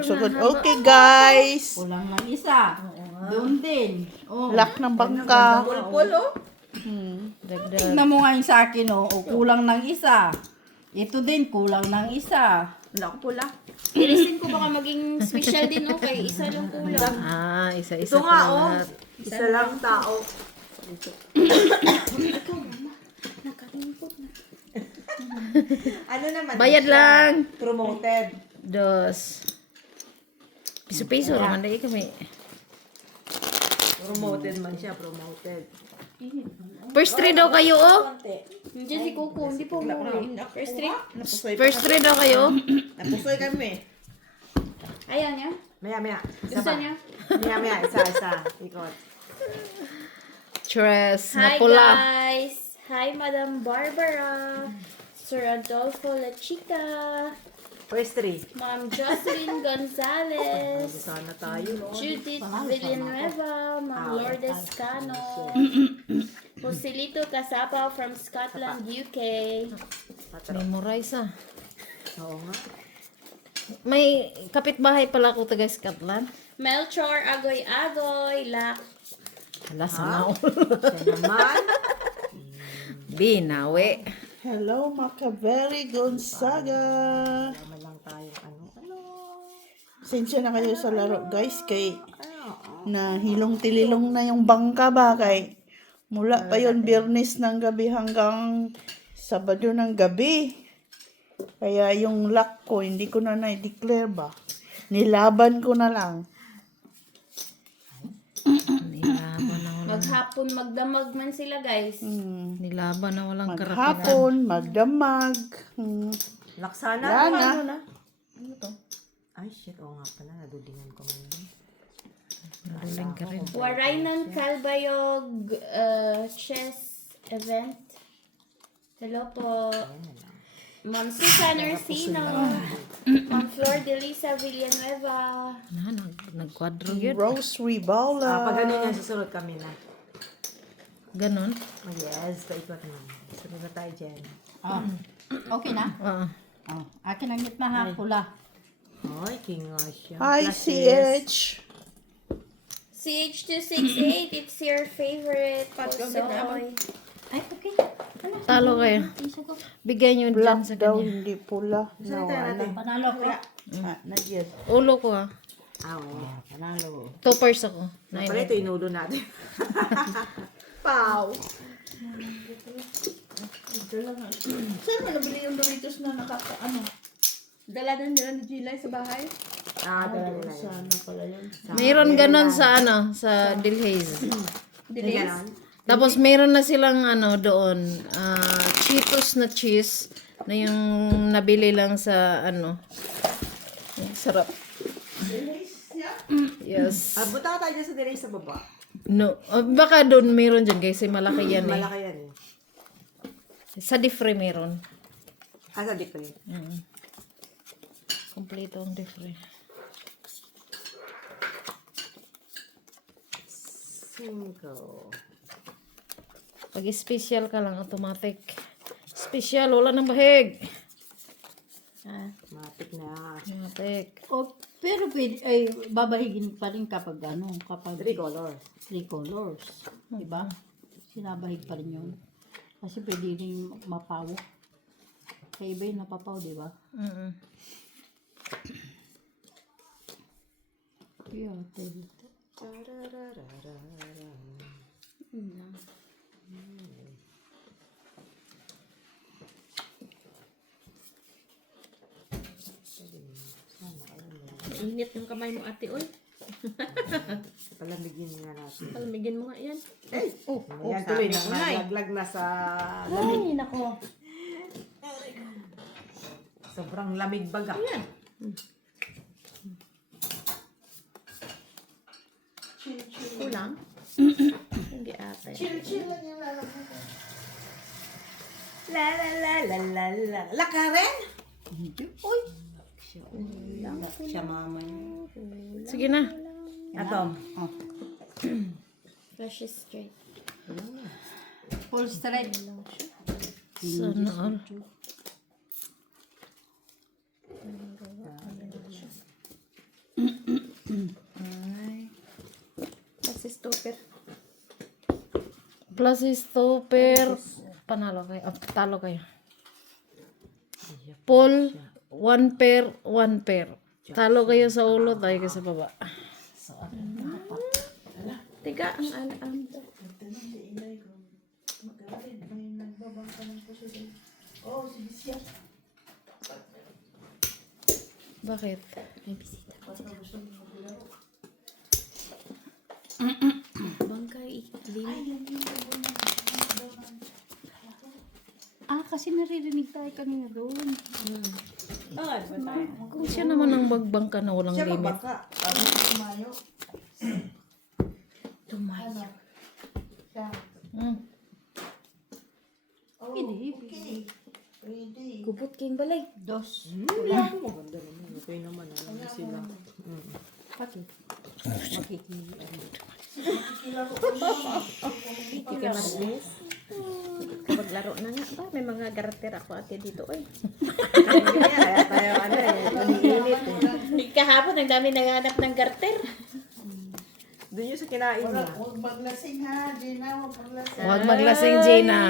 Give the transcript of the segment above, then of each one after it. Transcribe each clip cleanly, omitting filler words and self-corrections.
So good. Okay, guys. Kulang lang isa. Doon din. Oh. Lock ng bangka. Pulpul, oh. Tignan mo nga yung sa akin, oh. Oh, kulang ng isa. Ito din, kulang ng isa. Wala ko pula. Irisin ko baka maging special din, okay? Isa lang kulang. Ito Isa-isa nga, pa oh. lahat. Isa lang tao. Ano naman? Bayad siya? lang. Promoted. Dos. Piso-piso naman dahil kami. Promoted man siya, promoted. First three daw kayo, oh. Nandiyan si Coco, hindi po umuwi. First trip. Napusoy First three daw kayo. Napusoy kami. Ayaw niya? Maya. Isa Gusto pa. niya? Maya. Isa. Ikot. Tres na Hi pula. guys! Hi Madam Barbara! Sir Adolfo La Chica! First three. Ma'am Jocelyn Gonzalez! Sana tayo. Judith Villanueva! Ma'am Lourdes Cano! Joselito Casapa from Scotland, UK! Memorize ah. Oo nga. May kapitbahay pala ako taga Scotland. Melchor Agoy Agoy! Wala sa all. Siya naman. Binawi. Hello, Macaberi Gonzaga. Tama lang tayo. Ano? Sensya na kayo sa laro, guys. Kay na hilong-tililong na yung bangka ba? Kay mula pa yon Biyernes ng gabi hanggang Sabado ng gabi. Kaya yung lock ko, hindi ko na na-declare ba? Nilaban ko na lang. Nilaban na walang, Maghapon magdamag man sila guys. nilaban na walang karapitan. Maghapon, magdamag. Laksana. Lana. Ano to? Ay, shit. Oo nga pala. Nadulingan ko man yun. Naduling ka rin. Warainan Calbayog chess event. Hello po. Ma'am Susan Orsino. Ma'am Flor de Lisa Villanueva. Nagkwadro yun. Rose Ribola. Pag ganun yan, susunod kami na. Ganon. Oh, yes, paikot naman. Sunod na tayo dyan. Ah. Okay na? Oo. Oh. Akin ang gitna ha, pula. Ay, king nga siya. Hi, Plus CH. CH268, it's your favorite Posoy. Ay, okay. Talo kayo. Bigay nyo dyan Black sa daw, kanya. hindi pula. No, ano. Panalo ko. Nagyan. Ulo ko ah. Ah, oo. Panalo. Toppers ako. Pala ito, inulo natin. Pow! Saan mo nabili yung Doritos na nakakaano? Dala din nila ni Gilay sa bahay. Ah, dala nila yun. Sana pala yun. Mayroon ganon sa sa Dilhaze. Hindi ganon. Tapos mayroon na silang doon, Cheetos na cheese na yung nabili lang sa sarap. Yes. Ah, buta tayo dyan sa delay sa baba. No, baka doon mayroon dyan guys, malaki yan eh. Malaki yan eh. Sa Diffre mayroon. Ah, sa dikri. Kompleto ang Diffre. Cinco. Pag special ka lang, automatic. Special, wala nang bahig. Matik na. Automatic. Oh, pero pwede, ay, babahigin pa rin kapag kapag Three colors. 3 colors. Diba? Sinabahig pa rin yun. Kasi pwede rin mapaw. Kaya iba yung napapaw, diba? Yeah, dito. Init yung kamay mo ate, oy. Palamigin nga natin. Palamigin mo nga yan. Yan, tuloy na. Nalaglag na sa lamig. Ay, nako. Sobrang lamig baga. Yan. Kulang? Hindi ate. Chill lang yung lalaki. La la la la la la. La Karen? Uy. Siya mama niya. Sige na. Atom. Fresh straight. Full straight. Sana all. stopper. Plus stopper. Panalo kayo. Talo kayo. Pull. 1 pair, 1 pair. Talo kayo sa ulo, tayo kayo sa baba. Tiga, ang alam. Oh, sige siya. Bakit? May bisita. Bangkay, Kasi naririnig tayo kanina doon. Kung siya naman ang magbangka na walang Siya limit. magbaka. Tumayo. tumayo. Siya. Hmm. Oh, okay. Ready. Gubot kayong balay. Dos. Maganda naman. Okay naman. Ano sila. Pati. Hindi ka mabilis. Kapag laro na nga ba? May mga garter ako ate dito. Oy. Kaya tayo ano maniinit Kahapon, ang dami naghanap ng garter. Doon yung sa kinain niya. Huwag maglasing ha, Gina. Huwag maglasing. Huwag maglasing, Gina.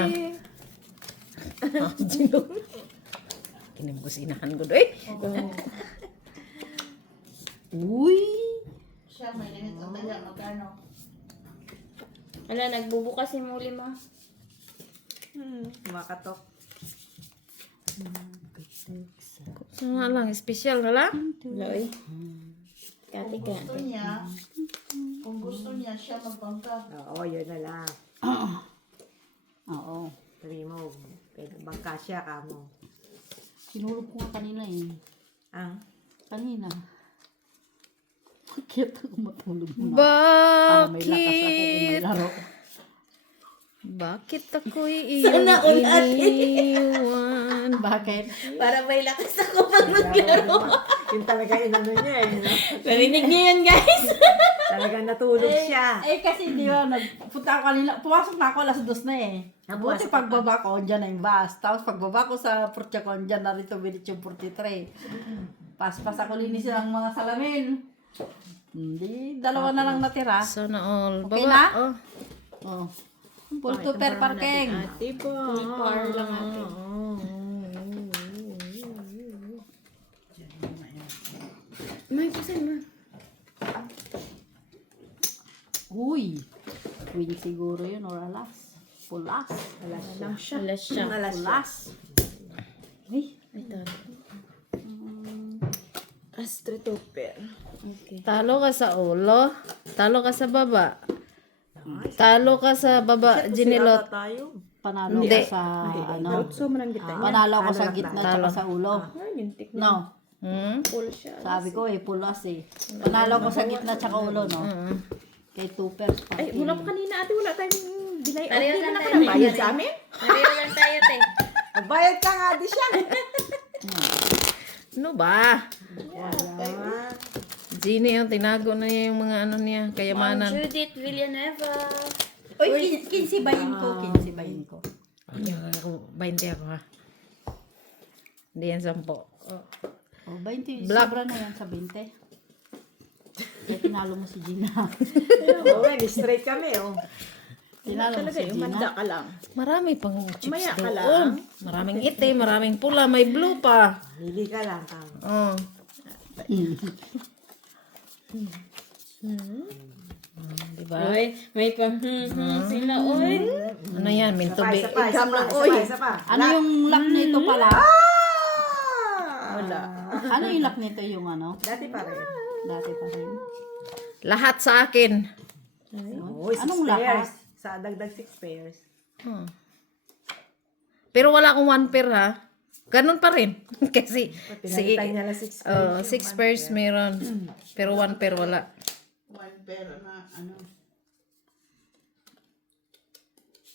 Gino. Kinibusinahan ko doon. Uy! Siya, may limit ang daya. Magkano? Ala, nagbubukas yung muli mo. Makatok. Sana lang, special na lang. Loy. Kati ka. Gusto niya, kung gusto niya, siya magbangka. Oo, yun na lang. Oo. Sabi mo, pwede bangka siya ka mo. Sinulog ko nga kanina eh. Ah? Kanina. Bakit ako matulog muna? Para may lakas ako kung may Bakit? laro. Bakit ako'y iyong iniwan? Bakit? Para may lakas ako pag maglaro. Yung talaga inano niya eh. No? Narinig niyo yun, guys? Talagang natulog siya. Kasi di ba, nagpunta ako kanina, pumasok na ako alas 2 na eh. Buti pagbaba ko, dyan na yung bus. Tapos pagbaba ko sa Portiacon, dyan na rito, bilit yung 43. Pas-pas ako linis ng mga salamin. Hindi, dalawa na lang natira. Sana all. Okay Baba. na? Oh. Oh. Full to pair parking. Ate po. Full par lang natin. May pasin mo. Uy! Queen siguro yun or alas. Pulas. Alam siya. Alas siya. Pulas. Uy! Ito. Astro topper. Okay. Talo ka sa ulo. Talo ka sa baba. Talo ka sa baba, Ginilot. Tayo. Panalo Hindi. ka sa ano? So, manang kita niya. Panalo ko sa gitna Talo. at sa ulo. Gintik. No. Hmm? Full siya. Sabi ko eh, pulas eh. Panalo ko sa gitna at ulo, no? Kay Tupper. Ay, mula pa kanina ate, wala tayong binay. Pareho Okay lang na tayo. ka ng bayad sa amin? Pareho lang tayo, te. Magbayad ka nga, di siya. Ano ba? Gini, oh, tinago na niya yung mga ano niya, Ma'am kayamanan. Judith Villanueva. Uy, 15 bayin ko. 15 bayin ko. Ako, 20 ako ha. Hindi yan 10. Oh. Oh, 20. Black. Sobra na yan sa 20. Kaya tinalo mo si Gina. Oo, straight kami, oh. Tinalo mo si Gina. ka lang. Marami pang chips Maya ka doon. lang. Maraming itim, maraming pula, may blue pa. Hindi ka lang, kang. Oh. Diba? Oy, may pang sila, oy. Ano yan? Mintubi. Isa pa, isa pa, isa pa, isa pa. Ano yung lock nito pala? Wala. Ano yung lock nito yung ano? Dati pa rin. Dati pa rin. Lahat sa akin. Oh, 6 Anong pairs. lakas? Sa dagdag 6 pairs. Hmm. Pero wala akong 1 pair ha. Ganun pa rin. Kasi Pinalitan niya lang 6 pairs. 6 pairs meron. Pero 1 pair wala. One pair na ano.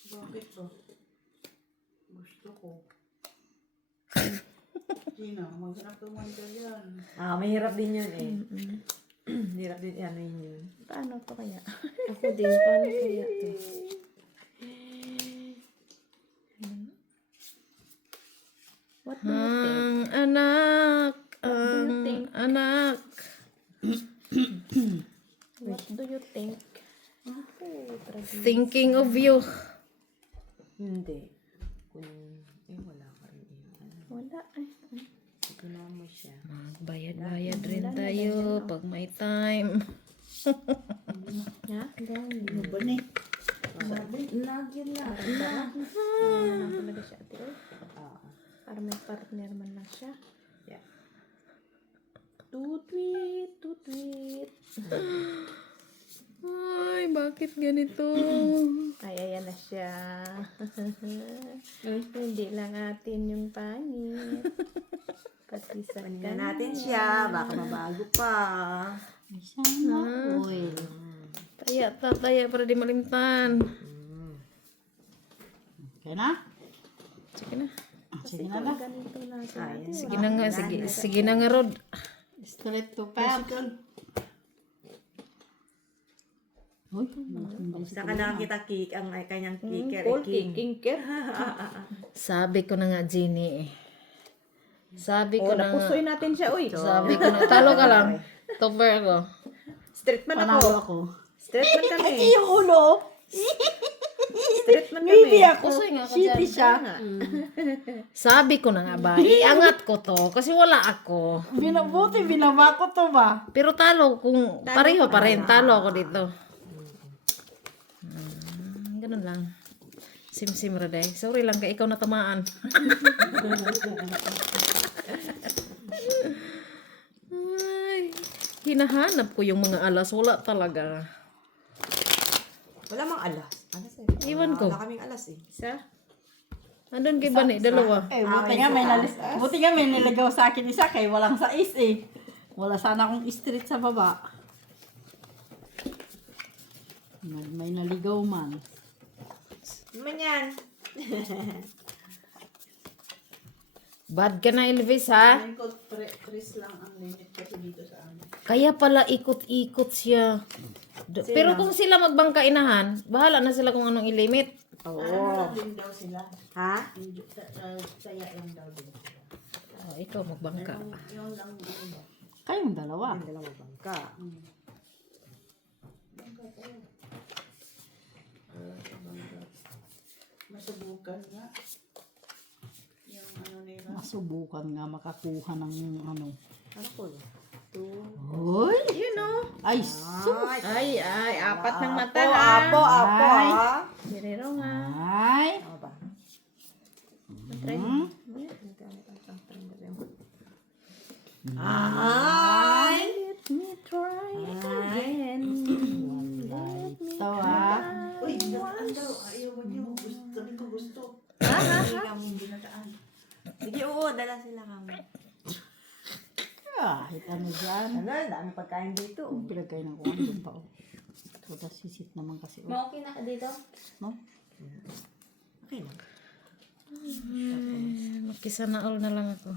Bakit ba? Gusto ko. Gina, maghanap ng one pair yan. Ah, mahirap din yun eh. Hirap din ano yun. Paano pa kaya? Ako din, paano kaya to? What do you think? Ang anak. Ang anak. What do you think? Thinking of you. Hindi. Wala ka rin. Wala eh. Ipina mo siya. Bayad-bayad rin tayo pag may time. Ha? Ano ba ni? Lagyan na. Ayan lang talaga siya ate. Oy. Para may partner man lang siya. Yeah. Tutwit, tutwit. Ay, bakit ganito? Ay, ayan na siya. Hindi lang atin yung pangit. Pati sa Paningan natin siya. Baka mabago pa. Uy. Taya para di malimtan. Okay na? Sige na. Sige na na. ganito na siya. Ayan. Sige na nga, sige na nga, Rod. Straight to pad. Uy, Saka nakakita ang kanyang kicker. Cool King. kicker. Sabi ko na nga, Jenny eh. Sabi ko O, na nga. napusoy natin siya, uy. Sabi ko na, talo ka lang. Topper ako. Straight man panalo ako. ako. Straight man kami. Yung ulo. Straight man kami. Maybe ako. Pusoy nga ako Shitty dyan. siya. Sabi ko na nga ba, iangat ko to kasi wala ako. Binabuti, binaba ko to ba? Pero talo, kung pareho pa rin, talo ako dito. Ganun lang. Sim-sim raday. Sorry lang kay ikaw natamaan. Ay, hinahanap ko yung mga alas. Wala talaga. Wala mang alas. Alas eh. Iwan ko. Wala kaming alas eh. Isa. Andun kay Bani, dalawa. Buti nga may nilagaw sa akin isa kay walang sais eh. Wala sana akong street sa baba. May naligaw man. Naman yan. Bad ka na, Elvis, ha? Chris lang ang limit kasi dito sa amin. Kaya pala ikot-ikot siya. Pero kung sila magbangkainahan, bahala na sila kung anong ilimit. Oo. Din daw sila. Ha? Saya lang daw din. Oh, ikaw magbangka. Yung lang ano ba? Kayong dalawa. Ang dalawang bangka. Masubukan nga. Yung ano nila. Masubukan nga makakuha ng ano. Ano ko? Uy! You know. Ay, Ay, apat ng mata Apo, ha. apo, apo, ha? Direro nga. ay. Ano ba? Try. Ay! Let me try again. Ito ha. Uy, nataan daw. Ayaw mo niyo. Sabi ko gusto. Hindi nataan. Sige, oo, dala sila kami. Kahit ano dyan. Ano, dami pagkain dito. Pinagkain ng kuwan doon pa. Ito sisit naman kasi. Okay na ka dito? No? Okay lang. Makisanaol na lang ako.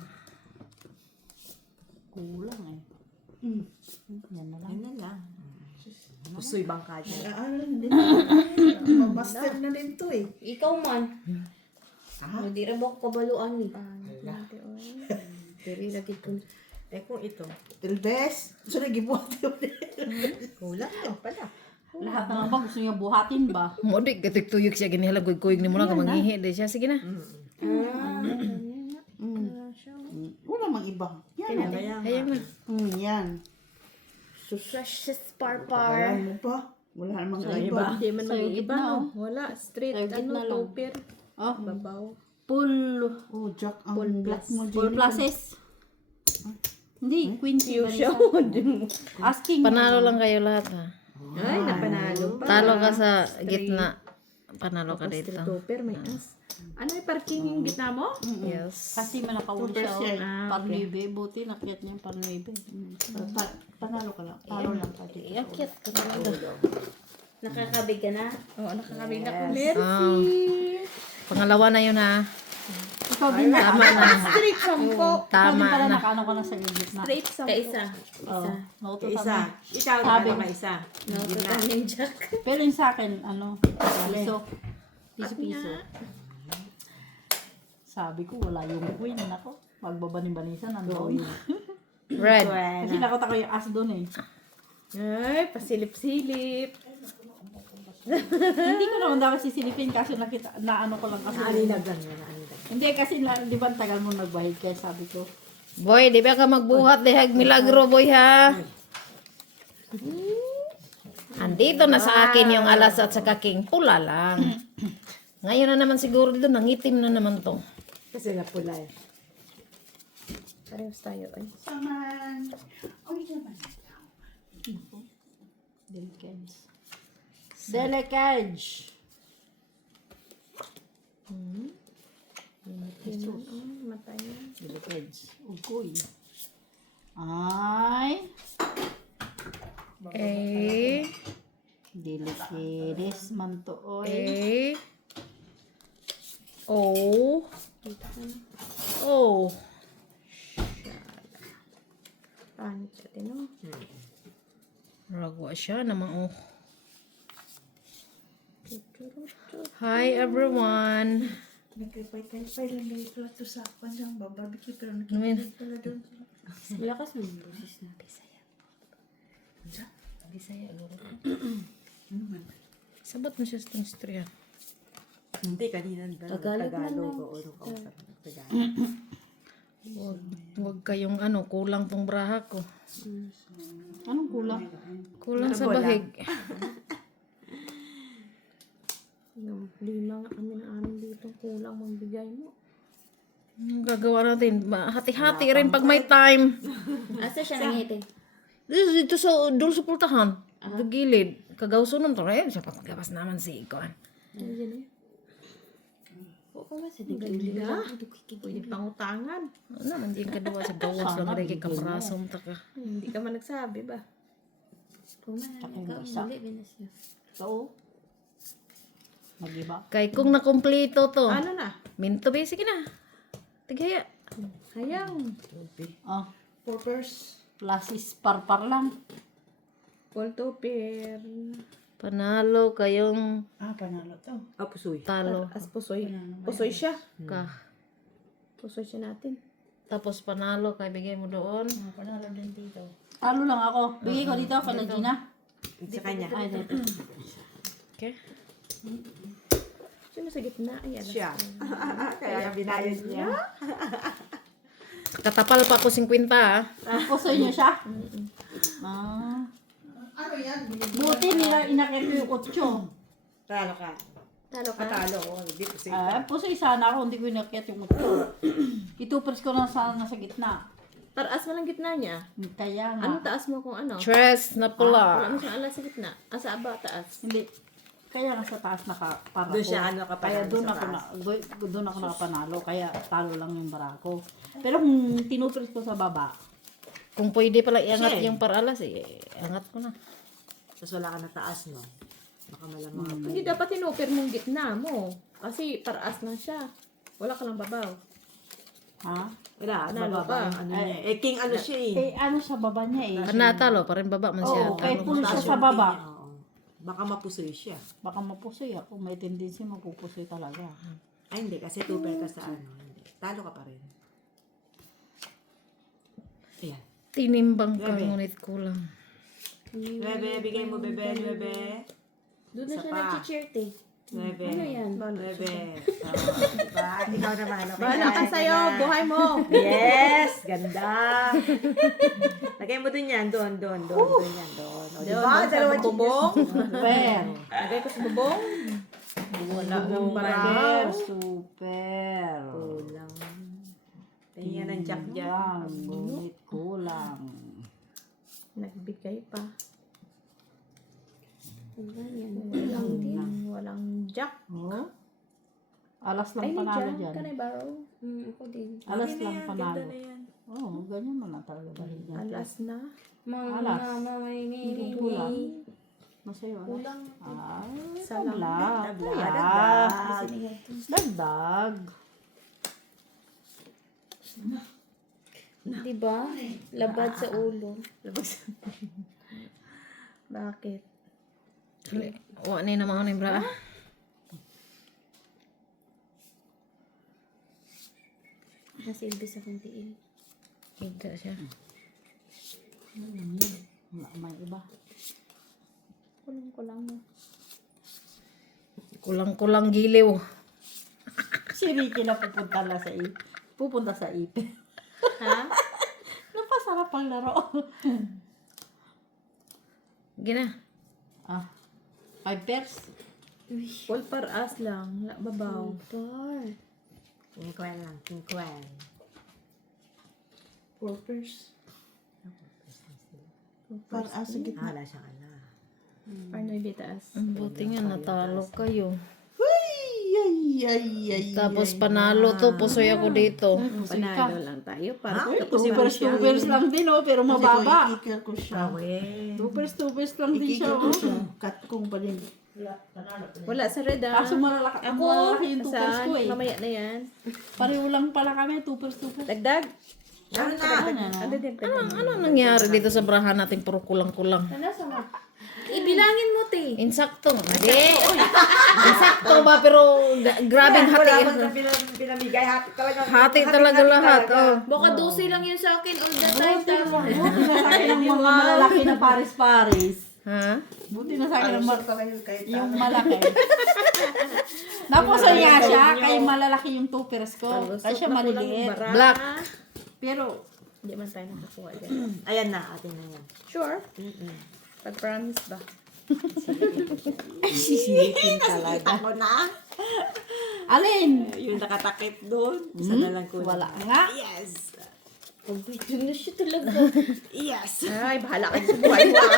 Kulang eh. Yan na lang. Yan na lang. Pusoy bangka dyan. Aaral din. Master na din to eh. Ikaw man. Hindi rin mo kabaluan ni. Diri lagi ko. Eh kung ito, Elves. So, nagibuhat yun. kulang lang pala. Lahat na lang ba gusto niya buhatin ba? Modik, katik-tuyok siya. Ginihalag kuyog ni mo lang. Kamangihi din siya. Sige na. Wala mang iba. Yan. Hayang na. Yan. Precious parpar. Alam mo pa. Wala namang iba. Hindi man mag-iiba, no? Wala. Straight, Sa'yo gitna lang. topper. Oh, Babaw. full Oh, Jack, ang black mo full dyan. pluses. Hindi, Quincy. Siya Asking. Panalo lang kayo lahat, ha? Ay, napanalo pa. Talo ka sa gitna. Panalo ka dito. Straight topper, may as. Ano yung parking yung gitna mo? Yes. Kasi malakawin siya. Super share. Parnuibe. Buti nakyat niya yung parnuibe. Panalo ka lang. Talo lang ka dito. Iakit ka talaga. Nakakabig ka na? Oo, nakakabig na ko. Pangalawa na yun, ha? Ikaw din na. Tama na. Strict sampo. Tama Ikaw din pala na. nakaano ka na sa gitna. Straight sa Kaisa. Nauto Isa. kami. Ikaw Sabi. na isa. Naututan yung Jack. Pero yung sa akin, ano, piso. Piso-piso. Sabi ko, wala yung queen. Ako, magbabaning-banisan, nandoon. Red. Kasi nakita ko yung as doon eh. Ay, pasilip-silip. Hindi ko naman dapat sisilipin kasi nakita, na ano ko lang kasi. Naanilagan mo, naanilagan. Hindi kasi di ba ang tagal mo nagbahid kaya sabi ko. Boy, di ba ka magbuhat dehag milagro, boy, ha? Andito na sa akin yung alas at sa kaking pula lang. Ngayon na naman siguro dito, nangitim na naman to. Kasi napula eh. Parehas tayo ay. Saman. Uy, naman. Delicage. Delicage. Matay na. Delicage. Ugoy. Ay. Delicades man to, oy. Oh. Oh. Panit siya din, no? Ragwa siya naman, oh. Hi, everyone. Nagkipay-kipay lang yung plato sa akin sa barbecue pero Namin. nakikinig pala doon. Lakas ng boses na. Bisaya, loro. Sabot mo siya sa istorya. Hindi, kanina ba? Tagalog o ano ka usap. Huwag kayong kulang tong braha ko. Anong kulang? Kulang sa bahig. Yung 5 nga kami na amin dito. Kulang magbigay mo. Anong gagawa natin? Hati-hati rin pag may time. Asa siya nangiti? Dito sa dul sa pultahan. Sa gilid. Kagawsunon to. Eh, siya paglabas naman si Ikuan. Diyan eh. Oo ka ba sa digili na? Pwede pangutangan. Ano naman din kadua sa gawas lang rin kay kaprasom taka. Hindi ka man nagsabi ba? Tsaka yung isa. So, mag-iba. Kay kung nakumpleto to. Ano na? Minto ba? Sige na. Tigaya. Hayang. Ah, Porters. lasis parpar lang. Call to pair. Panalo kayong Panalo to. Pusoy. talo As pusoy. Pusoy siya. ka. Pusoy siya natin. Tapos panalo kay bigay mo doon. Panalo din dito. Talo lang ako. Bigay ko dito kay Gina. Sa kanya. Ay, dito. Okay. Sino sa gitna? Ay, alas. Siya. Kaya binayad niya. Katapal pa ko 50 ah. Pusoy niyo siya? Ah. Ano yan? Buti nila inakyat ko yung 8. Talo ka. Talo ka. Talo ko. Hindi pusoy. Pusoy sana ako, hindi ko inakyat yung 8. Itupers ko na sana sa gitna. Taas mo lang gitna niya. Kaya nga. Anong taas mo kung ano? Tres na Wala pula. mo siyang alas sa gitna. Asa aba taas. Hindi. Kaya nga sa taas para Doon ko. siya nakapanalo Kaya doon sa ako taas. doon ako nakapanalo. Kaya talo lang yung barako. Pero kung tinupres ko sa baba, Kung pwede pala iangat Siya eh. yung paralas angat ko na. Tapos wala ka na taas, no? Baka malamang Hindi dapat tinupir mong gitna mo. Kasi paraas lang siya. Wala ka lang babaw. ha? wala. Panalo Bababa ka. yung ano niya. Eh, king ano siya eh. Eh, ano sa baba niya eh. Natalo pa rin baba man siya. Oo, kahit Talo. kung siya Taas sa yung baba, king, oo. Baka mapusoy siya. baka mapusoy ako. May tendency mapupusoy talaga. Ay, hindi. Kasi tuper ka sa ano. Hindi. Talo ka pa rin. Ayan. Tinimbang ka Bebe. ngunit kulang. Bebe, bigay mo, bebe, bebe. Doon na Isa siya pa. nag-cheer eh. Bebe. Ano yan? Bebe. Diba? Ikaw naman. Okay. Bahala ka sa'yo. Buhay mo. Yes! Ganda! Lagay mo dun yan. Doon yan. Doon. O, diba? Dalawa bubong. Super. Lagay ko sa bubong. Wala ng Super. baraw. Super. Kulang. Tingnan ng jack dyan. Yan, ngunit kulang. Nagbigay pa. Walang jack. Oh? Alas Ay, lang ni panalo Jack. dyan. Can I borrow? Ako din. Alas Okay na lang yan, panalo. ganda na yan. Oo, ganyan mo lang talaga ba? Alas na. Alas. Hindi kulang. Masaya alas. Kulang. Ay, Salam. dagdag. Dagdag. Dagdag. Diba? Labad sa ulo. Bakit? Wa na naman ni bra. Nasilbi sa kuntiin. Kita siya. Wala, may iba. Kulang ko lang mo. Kulang-kulang giliw. Si Ricky na pupunta sa ipin. Ha? Napasarap ang laro. Gina. Ah, 5 pairs. Full par as lang. Wala babaw. King-kwen lang, king-kwen. 4 pairs. Para sa gitna. Wala siyang ala. Parnoy bitaas. Ang buti nga natalo kayo. Ay. Tapos panalo to, pusoy ako dito. Panalo lang tayo. Para Two pairs lang din, oh, pero mababa. Ikikir ko siya. Awe. Two pairs lang din siya. Ikikir ko Oh. siya. Cut kong pa din. wala sa red ah. Kaso malalaki yung two pairs ko eh. Mamaya na yan. Pareho lang pala kami, two pairs. Dagdag. Ano din. Ano nangyari dito sa brahan natin? Puro kulang-kulang. Ibilangin mo, te. Insakto. Hindi. Insakto ba? Pero grabing hati. Pinamigay, hati talaga. Hati talaga lahat. Oh. Baka 12 lang yun sa akin all the time. Buti na sa akin ang mga malalaki na pares-pares. Ha? Buti na sa akin ang kahit yung malaki. Napasaya siya, kaya malalaki yung two pairs ko. Kaya siya maliliit. Black. Pero, Hindi man tayo nakakuha dyan. Ayan na, atin na yan. Sure? Pag-promise ba? Sisilikin talaga. Ako na. alin? Yung nakatakip doon. Isa na lang ko. Wala nga. Yes. Yun na siya talaga. Yes. Ay, bahala ka sa buhay mo. ah.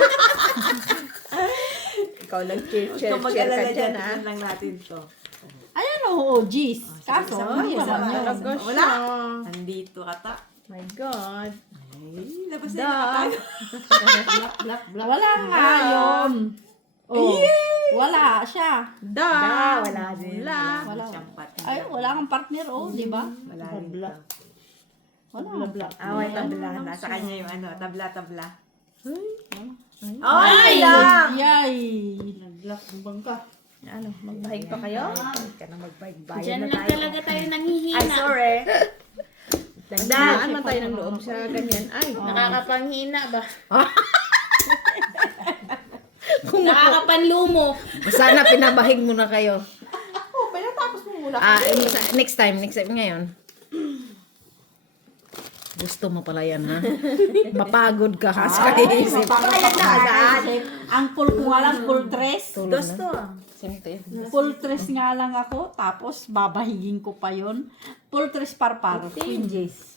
Ikaw lang Huwag share kang ka mag-alala dyan. dyan ah. Tignan lang natin to. Ayan o, G's. Kaso, hindi isa alam ba? yun. Talaga Wala. siya. Nandito ka ta. My God. Ay, labas na yung nakatago. Wala nga yun. Oh, wala siya. Da. Wala din. Wala. Wala. Siyang pati. Ay, wala kang partner, oh, di ba? Wala rin to. Wala kang partner. Away, tabla. Nasa kanya yung ano, tabla-tabla. Ay! Yay! Nag-block ng bangka. Ano, magbahig pa kayo? Huwag ka na magbayad Diyan na lang tayo. talaga tayo Ay, nanghihina. sorry. Dagdagan man tayo ng loob sa ganyan. Ay, Nakakapanghina ba? Nakakapanlumo. Sana pinabahig mo na kayo. Oh, pinatapos mo muna. Next time ngayon. Gusto mo pala yan, ha? Mapagod ka, ha? Sa isip. Ang full ko nga lang, full dress. Gusto. Full dress nga lang ako, tapos babahigin ko pa yon. Full dress par-par, Queen Jace.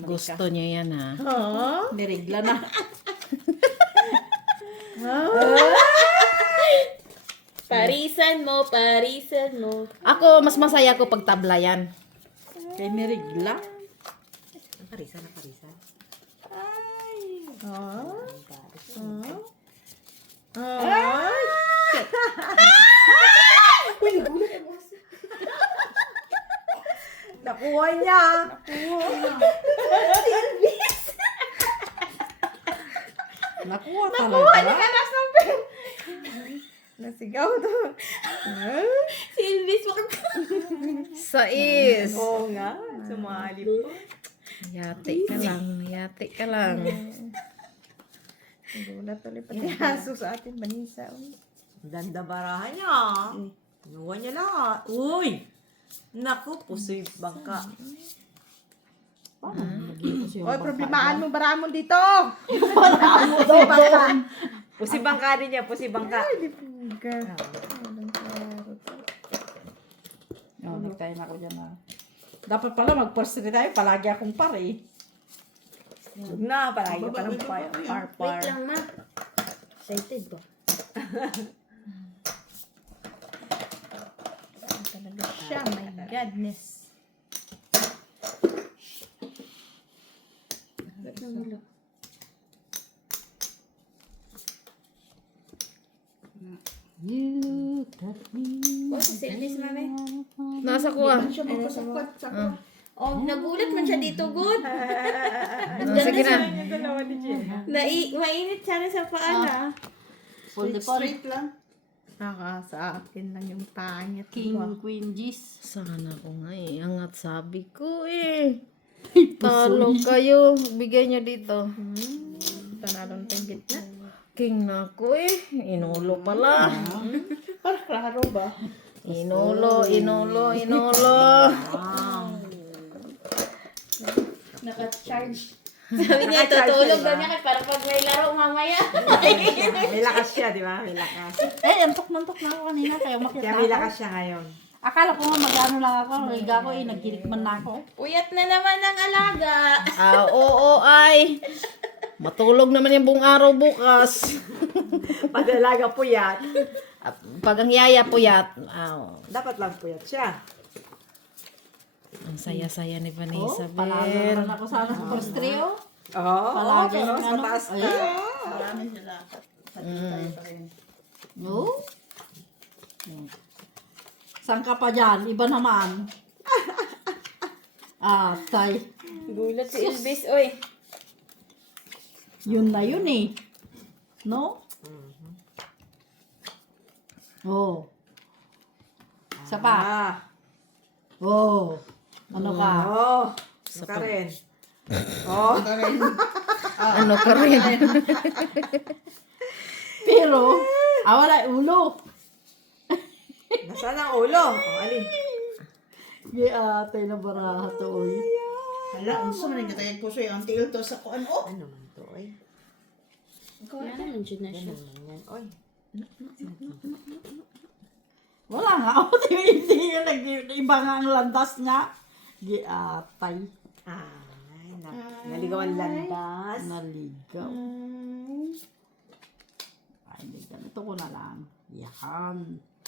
Gusto niya yan, ha? Nirigla na. Parisan mo, parisan mo. Ako, mas masaya ko pag tabla yan. Kay nirigla. Parisan na parisan. Nakuha niya. Nakuha talaga. nasigaw to. Si Elvis, Sais. Oo nga. Sumali po. Yate ka lang. Yate ka lang. Gulat ulit pati aso sa atin, Manisa. Ganda barahan niya. Kinuha niya lahat. Uy! Naku, pusoy bangka. Oy, problemahan mo, barahan mo dito. Pusi bangka din niya, pusi bangka. Oh, nagtayo na ako dyan na. Dapat pala mag-first tayo, palagi akong pare. Huwag na, palagi ka palang par-par. wait lang ma. Excited ba? Talaga siya, my godness. Oh, si Elvis mami. Nasa kuha. Oh, nagulat man siya dito, good. Sige na. Mainit sana sa paa na. Full Straight lang. Naka sa akin lang yung pangit. King, Queen, G's. Sana ko nga eh. Angat sabi ko eh. Talo kayo. Bigay niyo dito. Tanalo na tayong gitna. King na ako eh. Inulo pala. Para klaro ba? Inulo. Naka-charge. Sabi niya, tutulog daw niya para pag may laro mamaya. May lakas siya, di ba? May lakas. Antok na ako kanina, kaya umakyat Kaya na may ako. lakas siya ngayon. Akala ko nga mag-ano lang ako, higa ko nagkilikman na ako. Uyat na naman ang alaga. Oo ay. Matulog naman yung buong araw bukas. Padalaga puyat. Pag ang yaya puyat. Dapat lang puyat siya. Ang saya-saya ni Vanessa, Palalo Bel. naman ako sana sa first trio. Oo, Palagi pero yung mas ano. mataas ka. Marami sila. No? Saan ka pa dyan? Iba naman. Tay. Gulat si Elvis, oy. Yun na yun eh. No? Oh. Isa pa. Ah. Oh. Ano ka? Oo. Ano ka rin? Oo. Ano ka rin? Pero, wala ulo. Nasaan ang ulo? O, alin? Tay na baraha to, oy. Hala, ang gusto mo rin katayag ko sa'yo. Ang tiil to sa kuan. Oh! Ano man to, oy? Yan naman dyan na siya. Ano man yan, oy? Wala nga. Hindi yun. Iba nga ang landas niya. Tay. Ay, naligaw ang landas. Naligaw. Ay, hindi. Ganito ko na lang. Yan.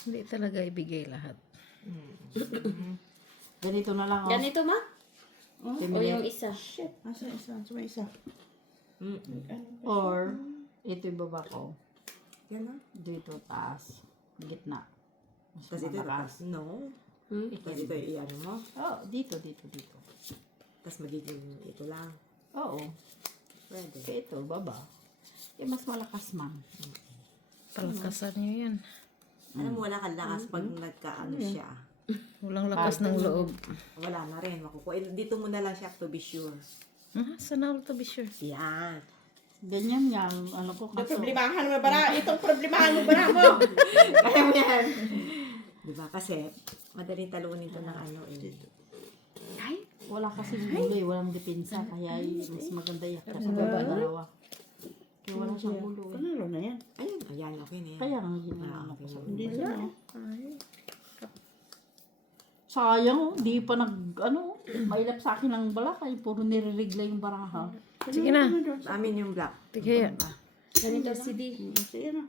Hindi talaga ibigay lahat. Ganito na lang. Oh. Ganito ma? O yung isa. Asa isa? Asa may isa? Or, ito yung baba ko. Yan na. Dito, taas. Gitna. Mas Tapos ito, malakas. no. Tapos ito, iyan mo. Oh, dito. Tapos magiging ito lang. Oo. Pwede. Kaya ito, baba. Mas malakas man. Palakasan niyo yan. Alam mo, wala kang lakas pag nagkaano siya. Walang lakas ng loob. Wala na rin. Makukuha. Dito mo na lang siya to be sure. Sana all to be sure. Yan. Ganyan yan. Ano ko kaso. Problemahan mo bara. Itong problemahan mo bara mo. Kaya mo yan. Diba? Kasi, madaling talunin to ng ano eh. Wala kasi gulo eh. Walang depensa. Kaya mas maganda yan. Kasi baba dalawa. Kaya wala siyang gulo eh. Panalo na yan. Ayun, ayan, okay na yan. Kaya nga ginagawa ko sa Hindi na. Sayang, di pa mailap sa akin ang balakay. Puro nire-regla yung baraha. Sige na. Sa amin yung black. Tigaya. Ganito si D. Sige na.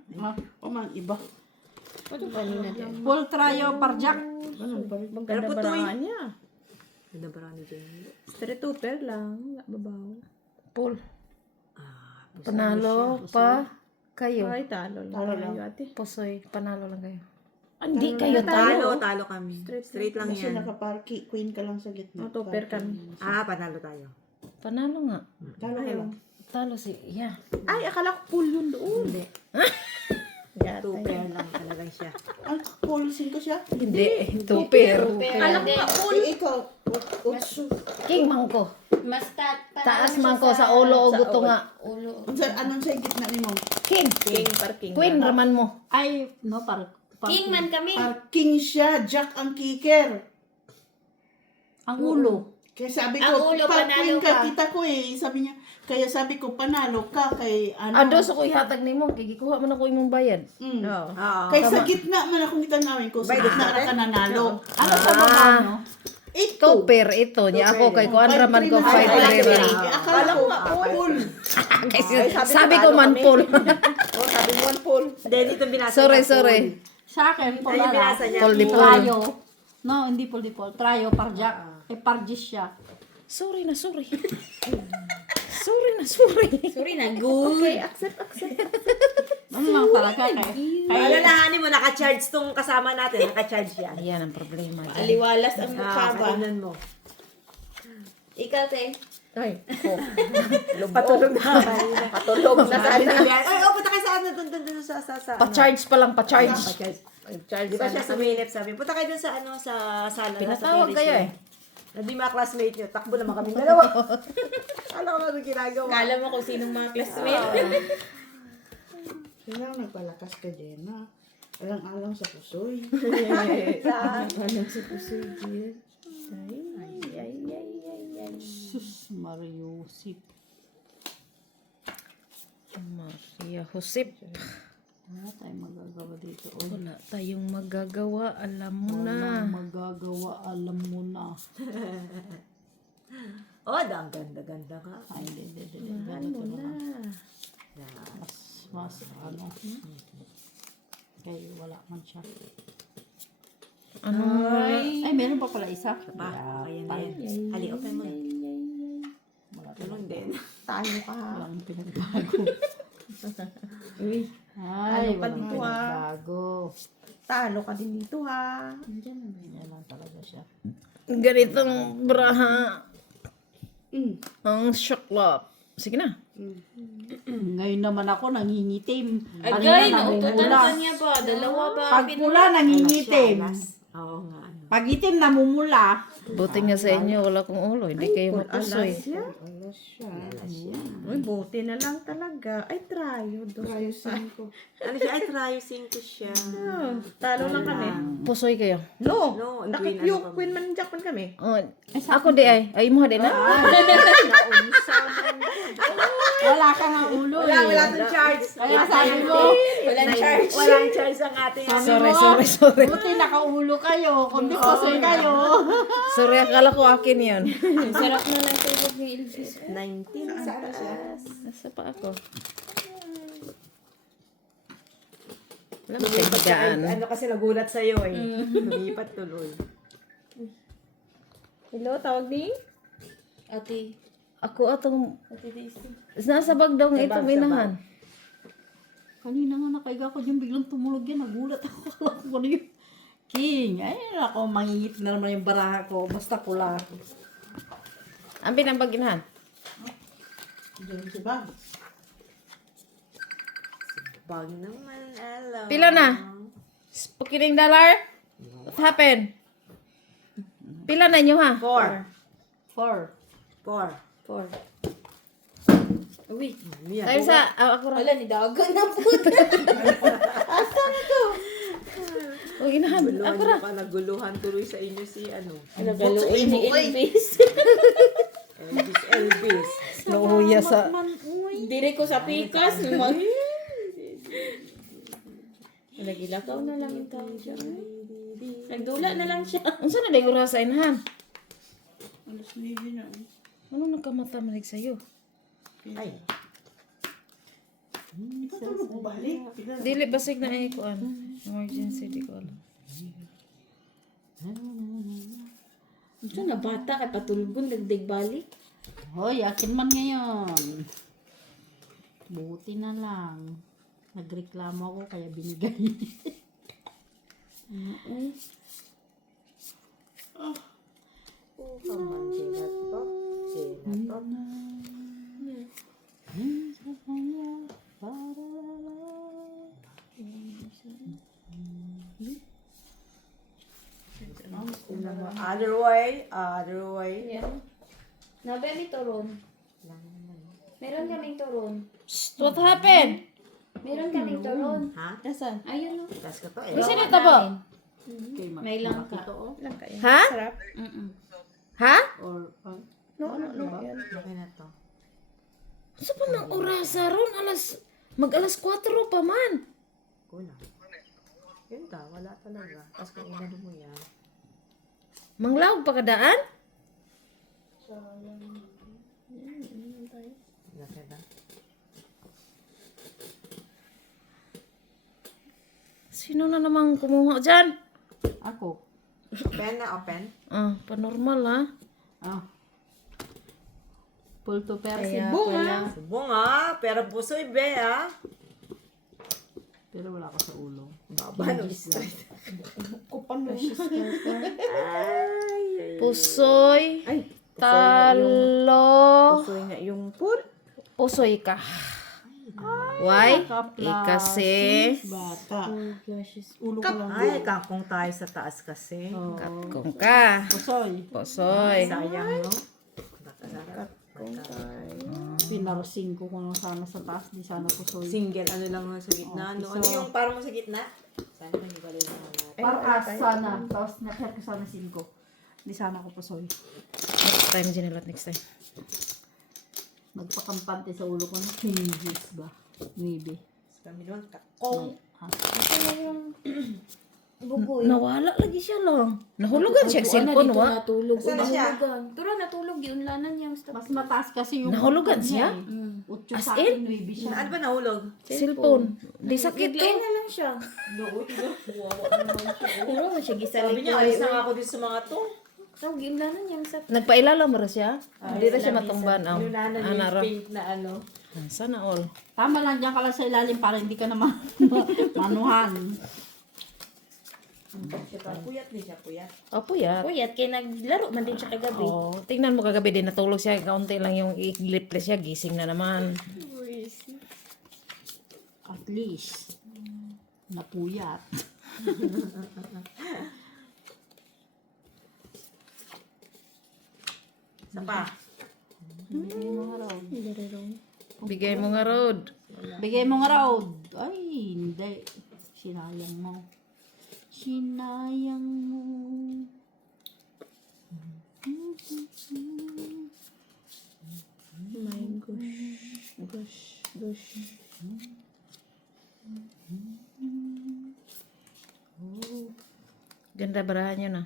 O man, iba. Ano kanina din? Full trio parjak. Pero putoy. niya. Ganda ba rani din? Straight upper lang. Babaw. Paul. Ah, Panalo pa kayo. Ay, talo lang. Talo lang. Kayo, ate. Pusoy, panalo lang kayo. Hindi kayo talo. Talo kami. Straight lang Kasi yan. nakaparki. Queen ka lang sa gitna. Auto pair kami. Ah, panalo tayo. Panalo nga. Talo ka lang. Talo si, yeah. Ay, akala ko pool yun doon. Hindi. Yata. Two pair lang talaga siya. Ang Paul, 5 siya? Hindi. Two-pair. Alam mo, Ikaw, utso. King mangko. mas Taas mangko sa ulo o guto nga. ulo. Anong sa gitna ni mo? King. King, parking. Queen raman mo. Ay, King man kami. Parking siya. Jack ang kicker. ang ulo. Kaya sabi Ang ko, ulo, pag panalo queen ka, ka. kita ko eh. Sabi niya, kaya sabi ko, panalo ka kay ano. Ado sa ko ihatag nimo kay gikuha man ako imong bayad. Mm. Oo. Oo. Kaya sa gitna man akong itanawin ko, sa Bayad gitna natin? na ka nanalo. Ano sa baba, no? Ito pair ito niya ako kay kuan raman ko Ay, 5 ay, pair. ay, akala ko, Paul. Kasi sabi ko man Paul. Oh, sabi mo, Paul. Hindi, dito binasa Sorry, niya, sorry. Sa akin, Paul. Ayun, binasa niya. Paul di Paul. Trio. No, hindi Paul di Paul. Trio, parjak. Parjis siya. Sorry na, sorry. Sorry na, good. Ano lang talaga kay. Alalahanin mo, naka-charge tong kasama natin. Naka-charge yan. Ayan ang problema dyan. Aliwalas ang mukha ba? Katinan mo. Ikaw, te. Ay, Patulog na. patulog na sa Ay, oh, punta kayo sa ano, dun, sa Pa-charge pa lang, pa-charge. charge. Di ba siya sumilip, sabi, punta kayo dun sa ano, sa sala. Pinatawag kayo eh. Hindi mga classmate nyo, takbo naman kami dalawa. Alam ko na ginagawa. Kala mo kung sinong mga classmate. Kailangan nagpalakas ka, Jenna. Alang-alang sa pusoy. Alam sa pusoy, dear. Ay. Sus, Mariusip. Maria Josep. Wala tayong magagawa dito. Oy. Wala tayong magagawa. Alam mo na. Walang magagawa, alam mo na. Oh, ang ganda-ganda ka. Ay, hindi. Ano na? Mas, ano. Kaya wala man siya. Ano? Ay, meron pa pala isa. Pa, ayan na yan. Ali, open mo na. Wala Ganun din. Tayo ka. Walang pinagbago. Uy, Ay, pa walang dito, pinagbago. talo ka din dito ha. Yan lang talaga siya. Ganitong braha. Ang shoklap. Sige na. Ngayon naman ako nangingitim. Agay, Kanina naututan namumula. ka niya ba? Dalawa ba? Pag pula, nangingitim. Oo nga. Ano. Pag itim, namumula. Buti nga sa inyo, wala kong ulo. Hindi kayo mapusoy. Uy, buti na lang talaga. Ay, tryo. Ano siya? Ay, try 5 siya. Talo lang kami. Pusoy kayo. No, No, yung Queen Man Jackman kami. Oh, ako di ay. Ay mo din na. Wala ka nga ulo Wala tong charge. Kaya sabi mo, Walang charge. Walang charge ang ating Sorry. buti nakaulo kayo. Kung di pusoy kayo. Sorry, akala ko akin yun. Ang sarap na lang tulog ni Elvis. 19 sa taas. Nasa pa ako. Wala mo kayong higaan. Ano kasi nagulat sa'yo eh. Lumipat tuloy. Hello, tawag ni? Ate. Ako atong Ate Daisy. nasa bag daw nga itong inahan. Kanina nga nakaiga ko dyan, biglang tumulog yan. Nagulat ako. Kala ko ano yun. King, ay ako, mangingit na naman yung baraha ko. Basta pula. Ang pinambag inahan. Diyan si Bag. Bag naman, alam. Pila na? Pukiling dollar? What happened? Pila na nyo ha? 4. 4. Uy. Tayo sa, ako rin. Wala, nidagan na po. O inahan, Guluhan ako niyo rin. pa, naguluhan tuloy sa inyo si ano. Nagaluin ni Elvis. Elvis. Nauhuya sa... Dire ko sa pikas. Nagilakaw na lang yung tao siya. Nagdula na lang siya. Ang saan na dayo ra sa inahan? Alas 9 na. Ano nagkamata manig sa'yo? Ay. Tulog balik. Dili basig na ay kuan. Emergency di ko alam. Ito na bata kay patulgon dagdag balik. Hoy, akin man ngayon. Buti na lang. Nagreklamo ako kaya binigay. Kaman, sinatot. Sinatot. Other way. Yan. Nabeli turon. Meron kaming turon. Shh, what happened? Meron kaming turon. Ha? Nasaan? Ayun o. Tas ko to eh. Kasi dito ba? May langka. Lang kayo. Ha? Sarap. Ha? Or, No. Yan. Okay na to. Sa pa ng orasa ron? Mag-alas 4 pa man. Kulang. Yun ka, wala talaga. Tapos kung inano mo yan. Manglawag pa kadaan? Laki na. Sino na namang kumuha dyan? ako. Open na, open. Ah, panormal ha. Ah. Full to per Kaya Cebu. pala. Subong ah. Pero pusoy be ah. Pero wala ko sa ulo. Baba no straight. Pusoy. Ay, Talo. pusoy nga yung pool. Pusoy ka. Why? Kapla. Kasi Bata. Ulo ko lang. Ay, kangkong tayo sa taas kasi. kung ka. Pusoy. Pusoy. Sayang no. Kung tayo. Pinarsing ko kung sana sa taas, di sana pusoy. Single, ano lang sa gitna. Oh, Ano isa. yung parang mo sa gitna? Sana hindi ba rin naman. Parang sana. Tapos nakita ko sana 5. Di sana ko pusoy. Next time, Janelot, next time. Magpakampante sa ulo ko ng changes ba? Maybe. Kami naman, kakong. Bugoy. Nawala lagi siya lang. Nahulugan siya, cellphone, wa? Natulog. Saan na siya? Turo natulog yun lanan niya. Mas mataas kasi yung... Nahulugan siya? Utyo As sa in? akin, maybe siya. Ano ba nahulog? Cellphone. Di sakit to. Biglain na lang siya. Turo mo siya gisali Sabi niya, alis na nga ako dito sa mga to. Tawag yung lanan niya. Sa Nagpailala mo ra siya? Hindi ra siya matungban. Yung nanan Ana yung ra. pink na ano. Sana all. Tama lang, dyan ka lang sa ilalim para hindi ka naman manuhan. Puyat din siya, puyat. Opo ya. Kuyat, kaya naglaro man din siya kagabi. Oh, tingnan mo kagabi din natulog siya, kaunti lang yung iglip siya, gising na naman. At least, napuyat. Isa pa. Bigay mo nga road. Bigay mo nga raw. Ay, hindi. Sinayang mo. Sinayang mo. My gosh. Gosh. Ganda barahan niya na.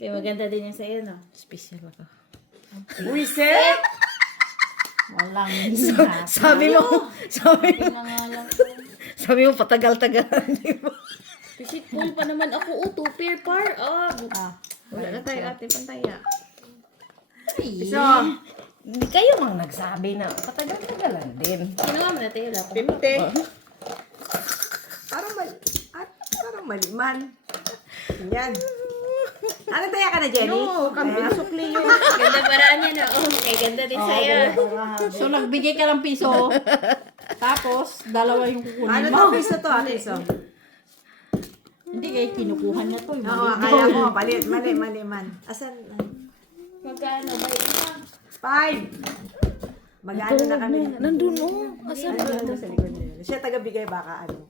Kaya maganda din yung sa'yo, no? Special ako. Buisit! Walang Sabi mo, sabi hinahal. mo patagal-tagal. Di ba? Pisit pool pa naman ako. Oh, 2 pair par. Wala na tayo ate pantaya. So, Hindi kayo mang nagsabi na patagal-tagalan din. Sino nga na tayo lang? pimte. Parang maliman. Yan. Ano taya ka na, Jenny? No, kambing sukli yun. Ganda paraan niya, no? Oh, kaya ganda din sa'yo. So, nagbigay ka ng piso. Tapos, dalawa yung kukunin Ano mo. to, piso to, ate, so? Hindi kayo kinukuha niya to. Oo, kaya mo, mali man. Asan? Magkano ba yun? 5. Mag-ano na kami. Nandun oh. Asan ba? Ano sa likod niya? Siya taga-bigay baka ano.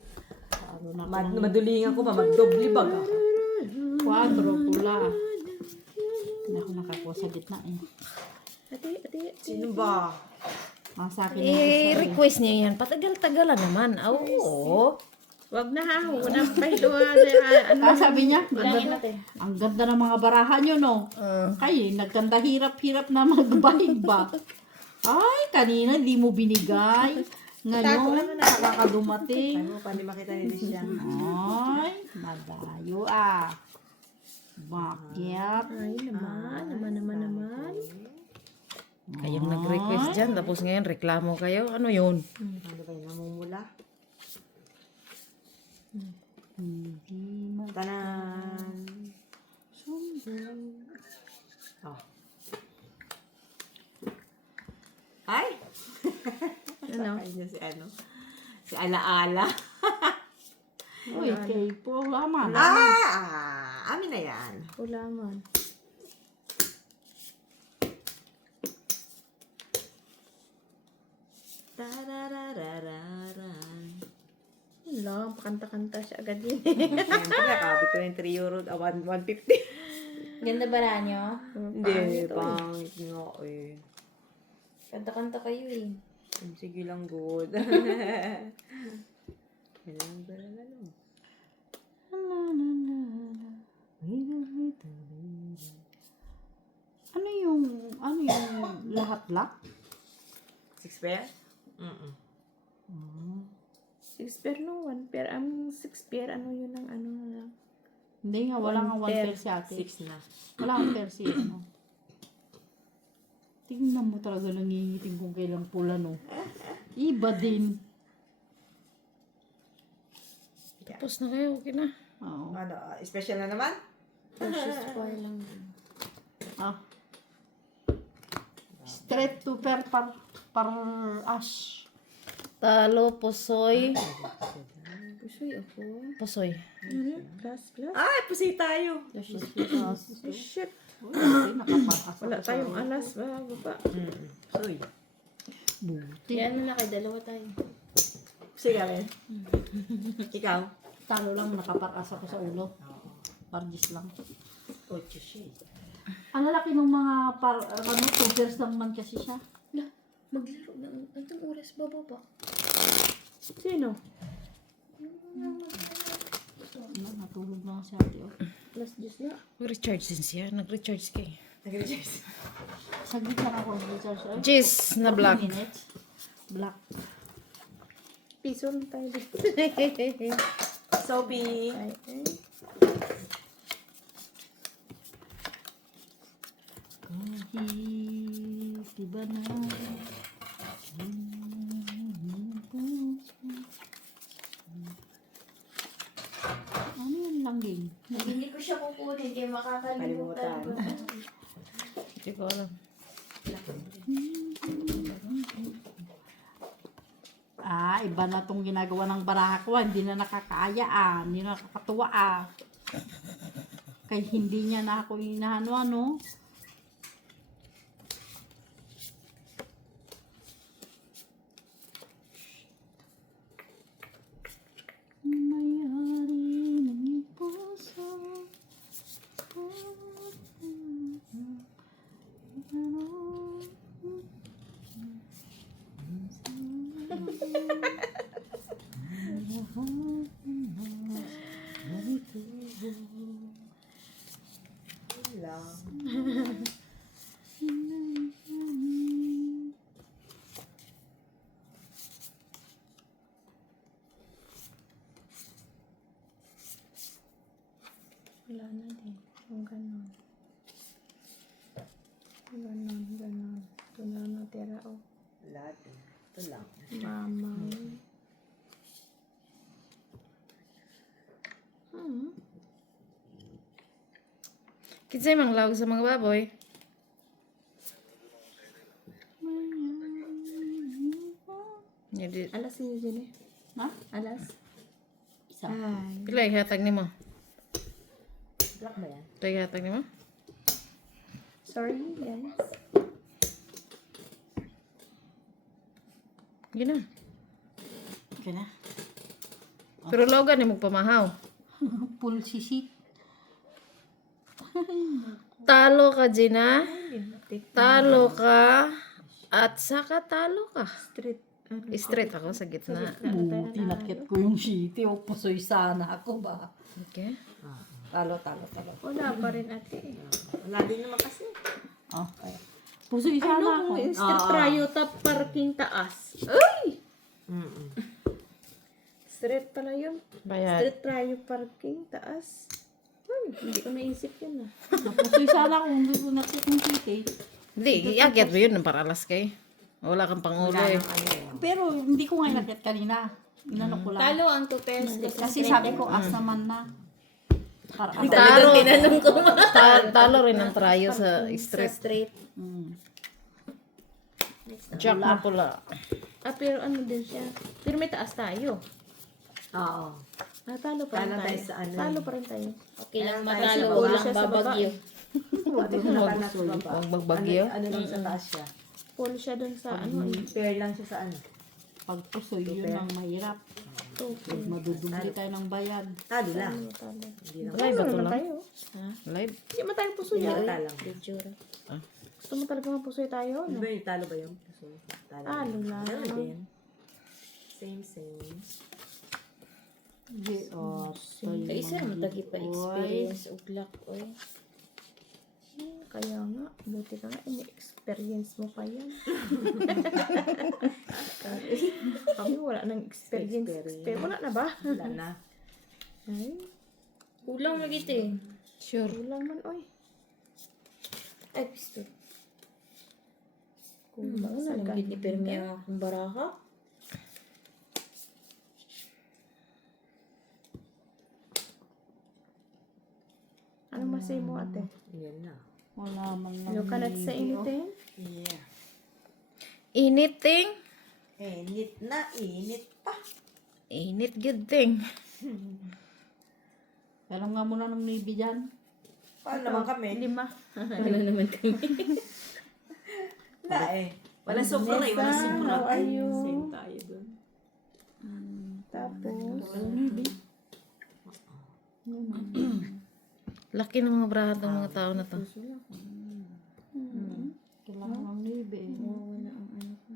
Madulingan ko ba, magdobli baga. Quadro, pula. Hindi ako nakakuha sa gitna eh. Ate. Sino ba? Sa akin yung isa eh. Request niya yan. Patagal-tagalan naman. Oo. Wag na ha. Huwag na kayo. Tapos sabi niya, Bilangin natin. ang ganda ng mga barahan nyo, no? Kayo, nagkanda hirap-hirap na magbayad ba? Ay, kanina hindi mo binigay. Ngayon, nakakadumating. Ano pa, hindi makita ni Lisha. Ay, madayo ah. Bakit? Ay, naman. Kayong nag-request dyan. Tapos ngayon, reklamo kayo. Ano yun? Ano ba yun, namumula? Hindi Tanan. Oh. Ay! Ano? Ay, niya si ano? Si Alaala. Uy, kay po, laman. Amin na yan. Ulaman. Tararararan. Wala, pakanta-kanta siya agad yun. Siyempre, nakabit ko yung 3 euro, 150. Ganda ba nyo? Hindi, pangit nga eh. Kanta-kanta kayo eh. Sige lang, good. Kailangan ba lang ano? Ano yung lahat-lahat? 6 pair? 6 pair no, 1 pair. Ang 6 pair, ano yun ang ano na lang. Hindi nga, wala nga 1 pair si ate. 6 na. Wala kang pair si ano. Tingnan mo talaga nangingitim kung kailang pula, no? Iba din. Tapos na kayo. Okay na. Oo. Ano, special na naman? Precious spoil lang. Ah. Straight to par ash. Talo, pusoy. Pusoy ako. Pusoy. Glass. Ay, pusi tayo. Shit. Uy, nakaparas. Wala tayong alas. Baba. Uy. Buti. Yan na kay dalawa tayo. Sige, Ren. Ikaw? Talo lang, nakaparas ako sa ulo. Pargis lang. 8 siya. Ang lalaki ng mga tubers lang man kasi siya. Maglaro na. Anong oras bababa? Sino? Natulog na si ate. Oh. Plus 10 na. Recharge din siya. Nag-recharge kay. Saglit lang ako. Recharge. Jis na black. 2 minutes. Black. Piso lang tayo dito. Sophie. Ay, ay. Kahit iba na. Ano yung langging? Hindi ko siya kukunin. Kaya makakalimutan ko. Hindi ko alam. Iba na tong ginagawa ng baraha ko. Hindi na nakakaya Hindi na nakakatuwa Kaya hindi niya na ako inaano. Mayari ng puso. Wala na din. Yung ganon. Ganon. Ito na natira. Oh. Lahat. Ito lang. Mama. Kinsay mang lawag sa mga baboy. Hindi. Alas niyo din eh. Ha? Alas. Isa. Ay. Pila ihatag nimo? Black ba yan? Pila ihatag nimo? Sorry, guys. Gina. Okay na. Pero logan ni magpamahaw. Full sisik. Talo ka, Gina. Talo ka. At saka talo ka. Street. Straight ako sa gitna. Tinakit ko yung shiti. O pusoy sana ako ba? Okay. Talo. Wala pa rin ate. Wala din naman kasi. Okay. Pusoy sana ako. Ano? Street trayo tap parking taas. Ay! Street pala yun. Bayad. Street trayo parking taas. Hindi ko naisip yun Pusoy sana ako. Hindi ko nakit yung shiti. Hindi, iakyat mo yun ng paralas kay. Wala kang pangulo eh. Pero hindi ko nga nakit kanina. Inano ko lang. Talo ang 2 pesos. Kasi sabi ko as naman na. Para Talo. Talo rin ang trayo sa Sa street. street. Jack na pula. Pero ano din siya. Pero may taas tayo. Oo. Talo pa rin Talo tayo. tayo sa ano Talo pa rin tayo. Okay lang Tayo matalo, sa walang siya sa baba. babagyo. Huwag magbagyo. Ano lang sa taas siya? Full siya dun sa ano. Pair lang siya sa ano? pag pusoy, yun ang mahirap. Pag madudubli tayo ng bayad. Talo lang. Talo. Hindi lang. Live ba Ano to naman lang? tayo? Live? Hindi mo tayo puso Hindi yan. lang lang. Picture. Gusto mo talaga mapusoy tayo? Di No? ba yung talo ba yun? So, talo. Talo lang. Ganun din. Same. Di, Kaya isa naman tagi pa experience og luck oy. Kaya nga, buti ka nga, ini-experience mo pa yan. Kami wala nang experience. Wala na ba? Wala na. Ay, Kulang lagi te. Sure. kulang man, oy. Ay pisto. Kulang Sa sa lang gid ni permi ang akong baraha. Ano masay mo, ate? Yan na. wala man lang. Ano ka na sa initin? Yeah. Anything? Init na, init pa. Init good thing. Pero nga muna ng Navy dyan. Paano naman kami? 5. Ano naman kami. Wala eh. Wala super eh. Wala super. how are you? Same tayo dun. Tapos, Laki ng mga braha ng mga tao na to. Kailangan ng libe eh. wala ang ano ko.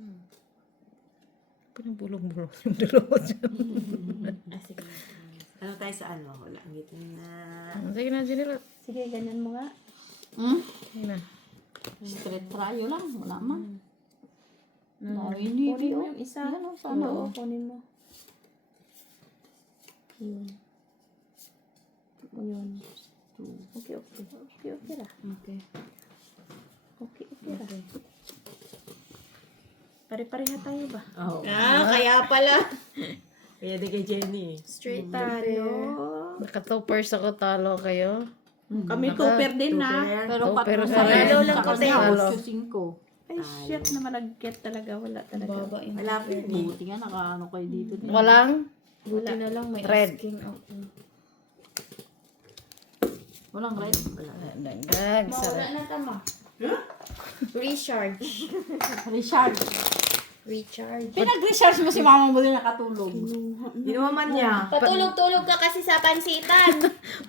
Pinabulong-bulong yung dalawa dyan. Sige. Ano tayo sa ano? Wala. Ang gitin na. Sige na, Janilot. Sige, ganyan mo nga. Sige na. Straight tryo lang. Wala man. Kunin mo yung isa. Yan, oh, sana, Oo, oh. kunin mo. Yun. O yun. Okay, okay. Okay, okay ra. Okay. Okay, okay ra. Pare-pareha tayo ba? Oo. Kaya pala. Kaya di kay Jenny. Straight Tayo. Naka-toppers ako, talo kayo. Kami tupper din na. Pero pero patro sa Lalo lang sa kasi kanya, wala. 8-5. Ay, shit na malagkit talaga. Wala talaga. Wala pa yun eh. Buti nga nakaano kayo dito. Walang Buti na lang may red. asking ako. Walang red. Dagdag. Wala na tama. Recharge. Richard. Recharge. Pinag-recharge mo si mama mo din nakatulog. Ginawa man niya. Patulog-tulog ka kasi sa pansitan.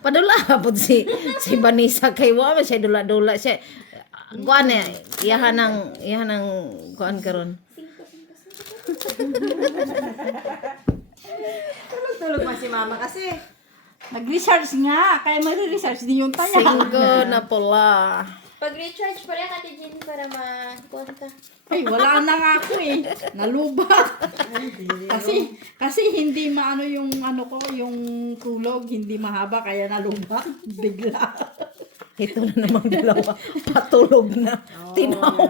Padula po si Vanessa kay Wama siya dula-dula siya. Kuan eh, iyahan ng kuan karon. Tulog man si mama kasi. Nag-recharge nga. Kaya may recharge din yung taya. Singgo na pula. Pag recharge pala ka Jenny para makonta. Ay, wala na nga ako eh. Nalubat. kasi hindi maano yung ano ko, yung tulog, hindi mahaba kaya nalubat. Bigla. Ito na namang dalawa. Patulog na. Tinaw.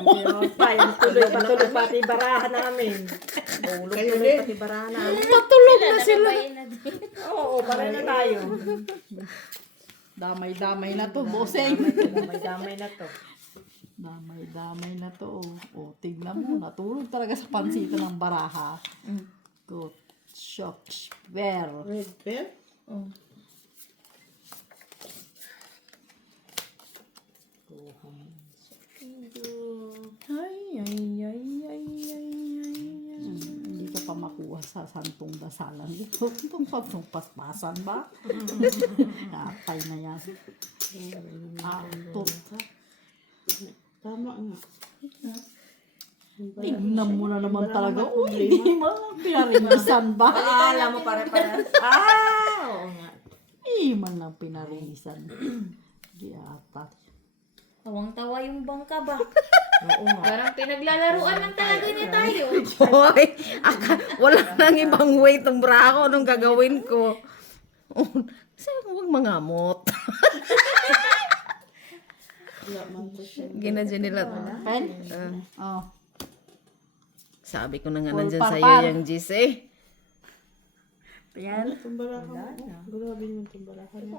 Tuloy pati barahan namin. Tuloy pati barahan namin. Patulog na sila. Oo, pareho na tayo. Damay-damay na to, boseng. Damay na to. Damay-damay na to. O, tignan mo, natulog talaga sa pansita ng baraha. Good. Shock. Bear. Red bear? Hindi ka pa makuha sa santong dasalan. Ito santong paspasan ba? Natay na yan. Ito. Tama nga. Tignan mo na naman talaga. Uy, hindi mo pinarinisan ba? Alam mo pare-pares. Oo nga. Hindi man lang pinarinisan. Di ata. Tawang-tawa yung bangka ba? Oo nga. Parang pinaglalaruan lang talaga niya tayo. Hoy, wala nang ibang way tong bra ko. Anong gagawin ko? Kasi huwag mangamot. Ginadyan nila. Pen? Oh. Sabi ko na nga Full nandyan parpar. sa'yo yung Gis eh. Yan. Tumbarahan mo. Grabe yung tumbarahan mo.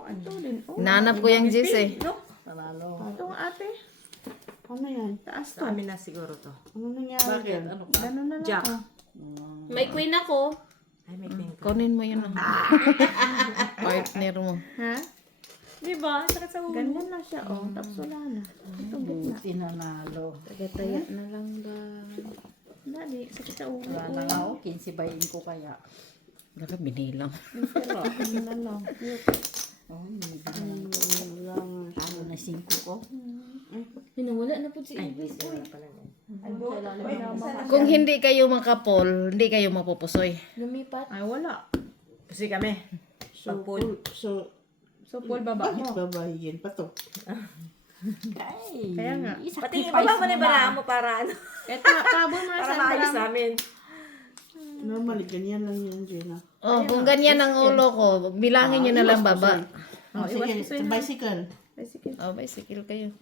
Nanap ko yung Gis eh. Panalo. Ito nga ate. Ano yan? Taas Sa amin na siguro to. Ano nangyari dyan? Ano ka? Ganun na lang. Jack. May queen ako. Ay, may king. Kunin mo yun ang partner mo. Ha? Di ba? Sakit sa ulo. Ganyan na siya, oh. Tapos wala na. Ito gitna. Tinanalo. Taga-taya na lang ba? Dali, sakit sa ulo. Wala na nga ako. 15 bayin ko kaya. Gala, binilang. Ganyan na lang. Oh, hindi lang. Ano na 5 ko? Pinawala na po si Ibis. Kung hindi kayo makapol, hindi kayo mapupusoy. Lumipat. Ay, wala. Kasi kami. Pagpul. So, Paul, baba Bakit mo. babahiyin pa to? Ay, Kaya nga. Pati ibaba mo na yung barahan mo para ano. Ito, tabo mo na Para sa maayos namin. Normally, ganyan lang yan, Jenna. Oh, kung ganyan ang ulo ko, bilangin nyo na lang baba. Oh, sige, sa bicycle. bicycle. Oh, bicycle kayo.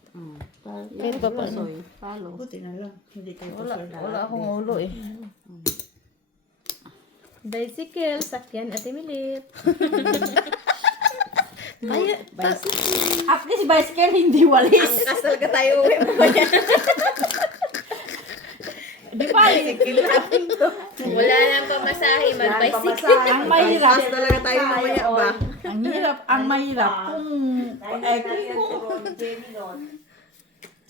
kahit pa paano. Follow. Buti na lang. Hindi kayo Wala akong ulo eh. Bicycle, sakyan, Ate Milip. At least bicycle, hindi walis. Kasal ka tayo uwi mo ba yan? Di ba? Wala nang pamasahe, mag-bicycle. Ang mahirap. Talaga tayo mamaya ba? Ang mahirap kung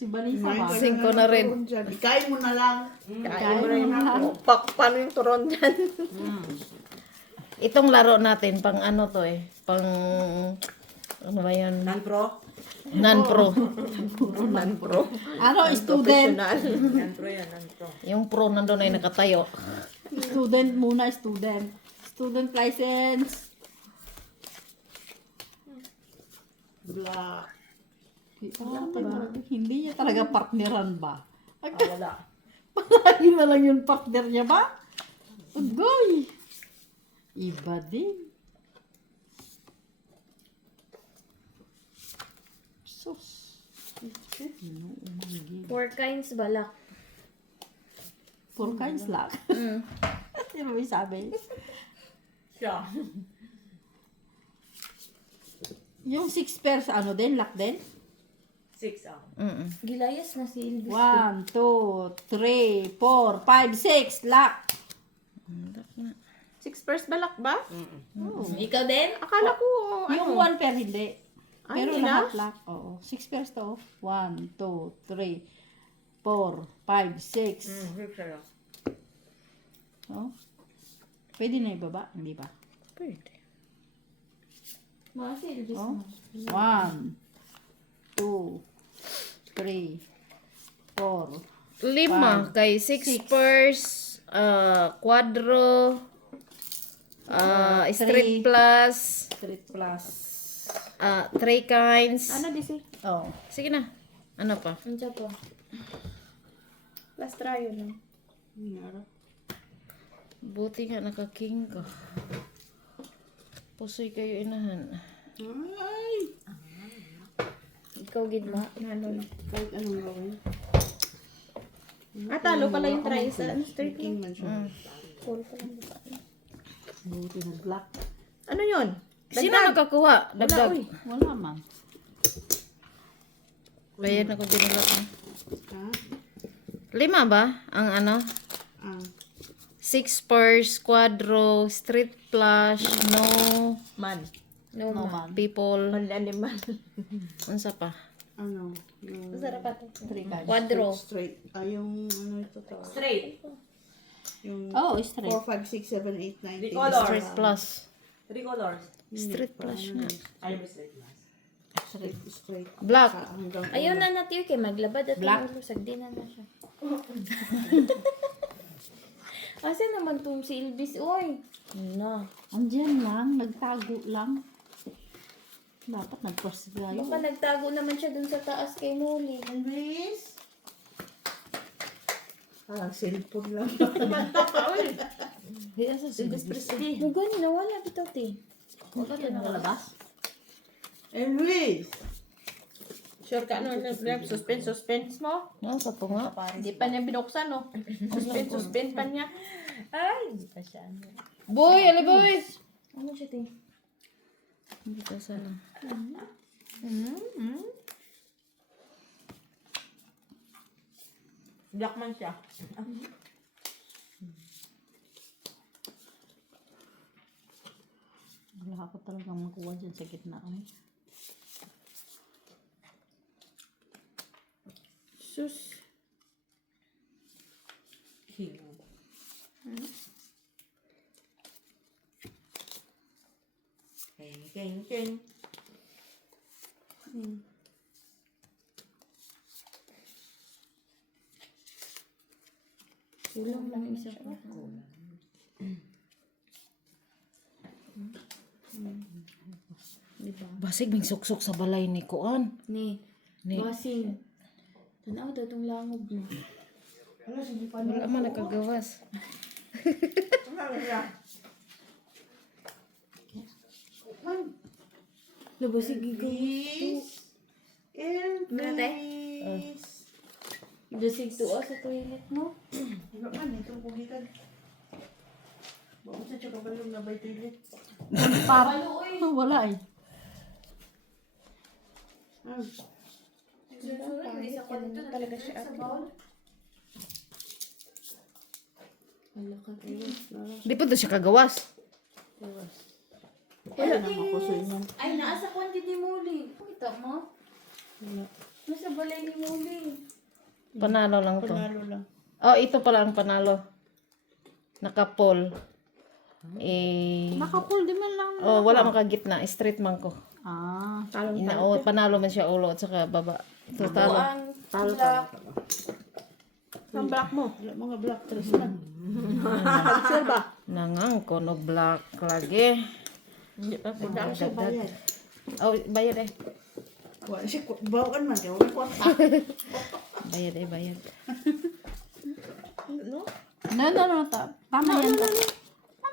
Si Vanessa ba? 5 na rin. Ikain mo na lang. Kain mo na yung paano yung turon dyan? Itong laro natin, pang ano to eh. Pang, ano ba yun? Non-pro? Non-pro. Non-pro. Ano, student. Non-pro yan, non-pro. Yung pro nandun ay nakatayo. Student muna, student. Student license. Black. Hindi niya talaga partneran ba? Wala. Palagi na lang yung partner niya ba? Agoy! Iba din. Sus. Four kinds balak. 4 kinds lang. Sino may sabi? Siya. Yung 6 pairs, ano din? Lock din? 6 ang. Gilayas na si Ilvis. 1, 2, 3, 4, 5, 6. Lock. 6 pairs balak ba? Ikaw din? Akala ko, Yung 1 pair hindi. Ay, Pero hindi na? lahat lock. Oo. 6 pairs to. 1, 2, 3, 4, 5, 6. Oh. Pwede na ibaba? Hindi ba? Pwede. Mga si Ilvis Oh. mo. 1, 2, 3, 4. 5 kay 6 pairs, quadro, street plus, 3 plus. 3 kinds. Ano di si? Oh. Sige na. Ano pa? Andiyan po. Last try yun. Buti nga nakaking ka. Pusoy kayo inahan. Ay! Ikaw gidma. Nanon. Kahit anong gawin. Talo pala yung try sa straight. King man siya. Full pa lang ba? Buti na black. Ano yun? Sino nakakuha? Dagdag. Wala man. Bayan ako dinulat mo. Ha? 5 ba? Ang ano? Ah. 6 pairs, quadro, street plush, no Man. No, No ma. man. people. Animal. Unsa pa? Ano? Yung Sarap ito. 3 kinds. Quadro. straight. Yung ano ito to? Straight. Oh, Yung straight. 4, 5, 6, 7, 8, 9, 10. Color. Street plus. 3 colors. Street plush na. Ay, straight mas. Straight. Black. Hanggang Ayaw na natin kay maglabad at Black. ulusag din na siya. Asa naman tong si Ilvis? Uy! Na. Andyan lang. Nagtago lang. Dapat nag-cross tayo. Baka nagtago naman siya dun sa taas kay Muli. Elvis? Cellphone lang. Nagani, nawala bitaw ti. Wala ka nakalabas? Elvis! Sure ka no, suspense mo? Nasa to nga. Hindi pa niya binuksan, no? Suspense pa niya. Ay, hindi pa siya. Boy, ali boy! Ano siya ti? Hindi ka sana. Black man siya. Wala ako talagang makuha dyan sa gitna. Sus. King, king. Kulang lang isa pa. Basig may suksok sa balay ni Kuan. Ni. Ni. Bossing. Tanaw daw tong langob mo. Wala man nakagawas. Labasig ikaw. Elvis! Labasig tuwa sa toilet mo. Wala man, itong kugitan. Bakit sa tsaka balong na bay toilet? Wala eh. Ah. Talaga siya ate. Wala ka tayo. Di pa to siya kagawas. Wala na makusoy niyan. Ay, nasa quantity Muli. Kita mo? Nasa balay ni Muli. Panalo lang to. Panalo lang. Oh, ito pala ang panalo. Nakapol. Nakapul di man lang. Oh, wala makagitna. Straight man ko. Ah. Panalo man siya ulo at saka baba. Ito talo. Talo ka. Ang black mo. Wala mga black dress man. Sure ba? Nangang kono black lagi. Daan siya bayad. Oh, bayad eh. Wala siya, bawaan man. Kaya wala kwarta. Bayad eh, bayad. No. Tama yan.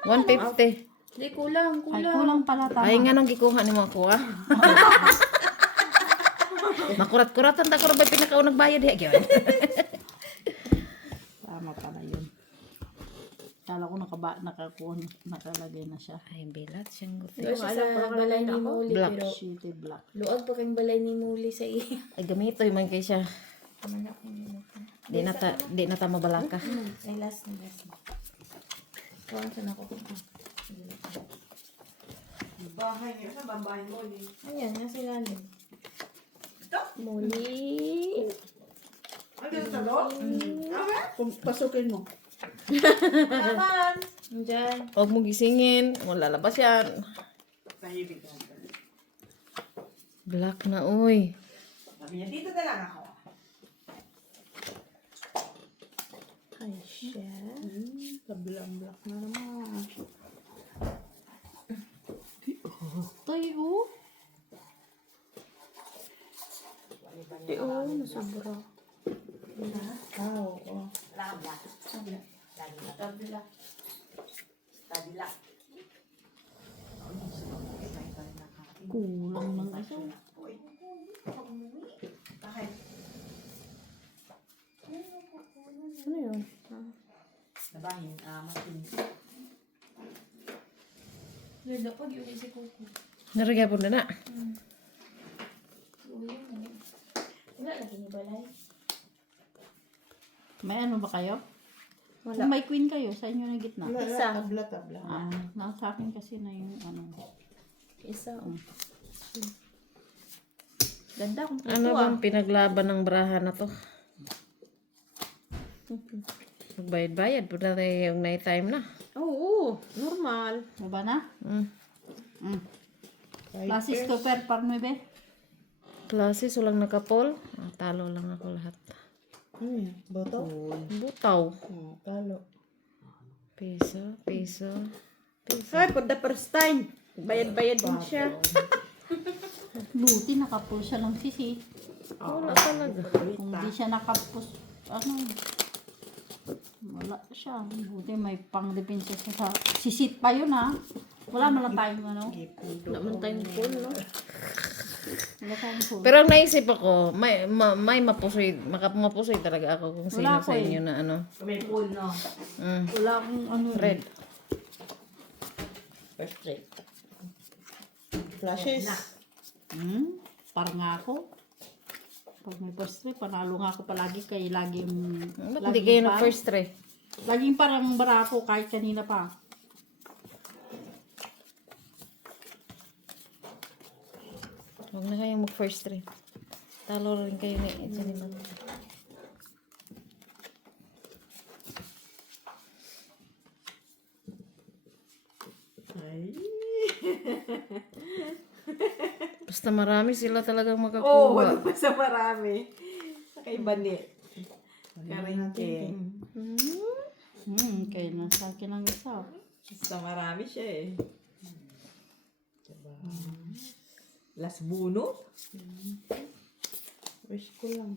150. Hindi, kulang. Ay, kulang pala. Tama. Ay nga nang gikuha ni mo ako ah. Makurat-kuratan ta ko ba pinakaunang bayad eh. Gyud. Tama pala yun. Kala ko nakalagay na siya. Ay, bilat siyang gusto. Doon siya sa balay ni Muli. Black. Pero Shitty black. luag pa kang balay ni Muli sa iya. Ay, gamitoy man kay siya. Di na ta mabalaka. Ay, last na. Kawang sa nako. Bahay niya. Saan ba ang bahay mo? Ayan, nga sila niyo. Muli. Ang ganda sa loob? Pasukin mo. Naman. Diyan. Huwag mo gisingin. Wala labas yan. Tahimik ka. Black na, uy. Sabi niya, dito na lang ako. Ay, siya. Kabilang black na naman. Tayo. Oo, nasubra. Oo. Kulang ng isa. Ano yun? Nabahin, matinig. Lalo, pag yung si Coco. Naragya po na na. Wala lagi ni balay. May ano ba kayo? Wala. Kung may queen kayo, sa inyo na gitna. Wala, Isa. tabla. Nasa akin kasi na yung ano. Isa. Ganda kung Ano bang pinaglaban ng braha na to? Magbayad-bayad po na tayo yung night time na. Oo, normal. Diba na? Kahit Klase stopper par 9. Klase, walang nakapol. Talo lang ako lahat. Boto? Butaw. Talo. Piso. Ay, for the first time. Bayad-bayad din siya. Buti nakapul siya lang sisi. Wala talaga. Kung di siya nakapus, wala siya. Buti may pang-depensa siya sa sisit pa yun ha. Wala man lang tayong ano. naman tayong pool, no? Wala tayong full. Pero ang naisip ako, may mapusoy, mapusoy talaga ako kung sino Wala sa ko eh. inyo na ano. May pool, no? Wala akong ano. Red. First trade. Flashes. Parang nga ako. Pag may first three, panalo nga ako palagi kay laging Ba't hindi kayo ng first try? Laging parang barako kahit kanina pa. Huwag na kayong mag first try. Talo rin kayo ni Janine. Ay. Basta marami sila talagang Oo, makakuha. wala pa sa marami. Kakaiba ni. Karente. Kaya na sa akin ang isa. Basta marami siya eh. Diba? Las bunot? Wish ko lang.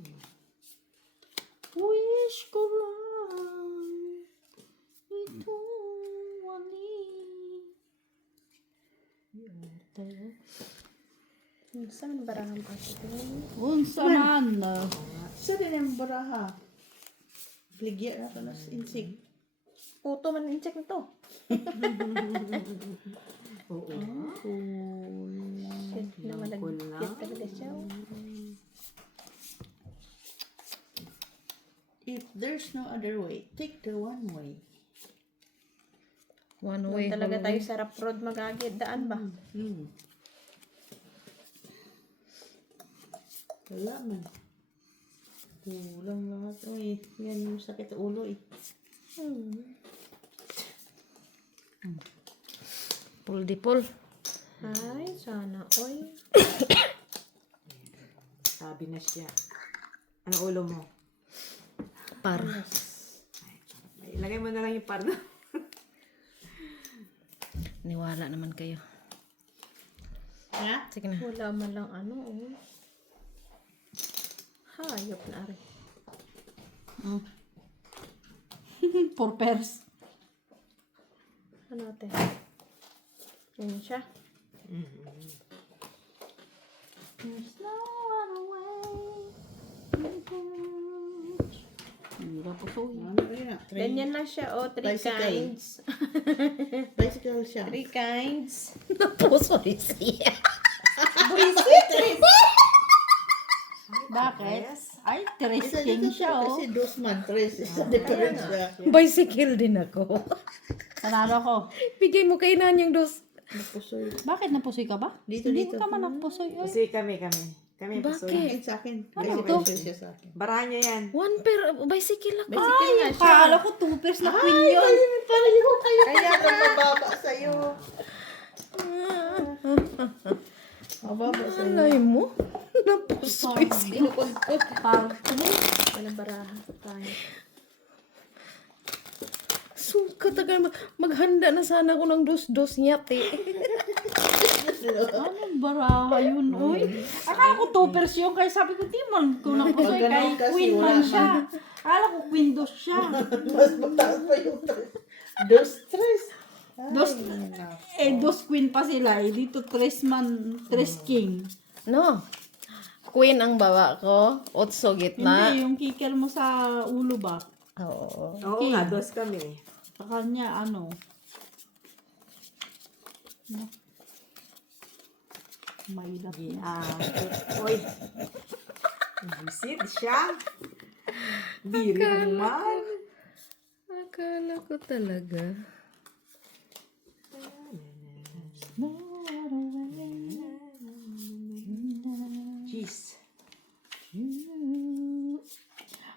Wish ko lang ito wali. Saan barang ang pasok yun? Unsa man. Sa din yung baraha. Pligya na ito na insig. Puto man in-check na to. Oo. Shit, naman nag-get talaga siya. If there's no other way, take the one way. One Doon way. talaga tayo sa rough road magagit. Daan ba? Wala man. Kulang lahat. Uy, yan yung sakit sa ulo eh. Pul di pul. Ay, sana. Oy. Sabi na siya. Ano ulo mo? Par. Ilagay mo na lang yung pardo. Niwala naman kayo. Ha? Sige na. Wala man lang ano, oh. Hayop na rin. For pairs. Ano ate? Yan siya. There's no other way. Hirap po so. Ganyan lang siya, oh. 3 Bicycle. kinds. Bicycle siya. 3 kinds. Puso siya. Bakit? Ay, tres king siya, oh. Kasi dosman, tres. Isa difference siya. Bicycle din ako. Sanalo ko. Bigay mo kay nan yung dos. Napusoy. Bakit napusoy ka ba? Dito, Hindi dito. ka man napusoy. Ay. Kasi kami. Kami Bakit? pusoy. Sa akin. Ano Bicycle to? siya sa akin. Barahan nyo yan. One pair bicycle ako. Bicycle nga siya. Kala ko 2 pairs na queen yun. Parang yung kayo. Kaya ka mababa sa'yo. Mababa sa'yo. Alay mo? Napusoy siya. Parang Walang baraha tayo. So, katagal maghanda na sana ako ng dos-dos nyate. anong baraha yun, uy? Akala ko 2 pairs yun, kaya sabi ko, di man ko napusoy, Pag kay ganun kasi, queen wala man siya. Akala ko queen dos siya. Mas mataas pa yung tres. Dos, tres. Dos, dos queen pa sila, eh. Dito 3 man, 3 king. No. Queen ang baba ko. Otso gitna. Hindi, yung kicker mo sa ulo ba? Oo. Oo nga, dos kami. Sa kanya, ano? Mahirap yun. Oy. Visit siya. Biri naman. Akala ko talaga. Cheese.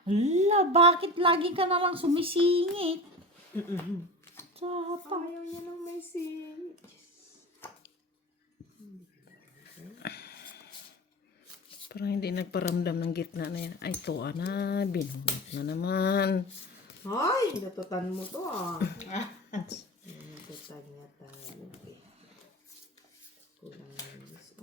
Ala, bakit lagi ka na lang sumisingit? Sapa. Ayaw niya nang may sing. Parang hindi nagparamdam ng gitna na yan. Ay, tuwa na. Binunod na naman. Ay, natutan mo to ah. Natutan nga tayo. Okay. Kulang na yung gusto.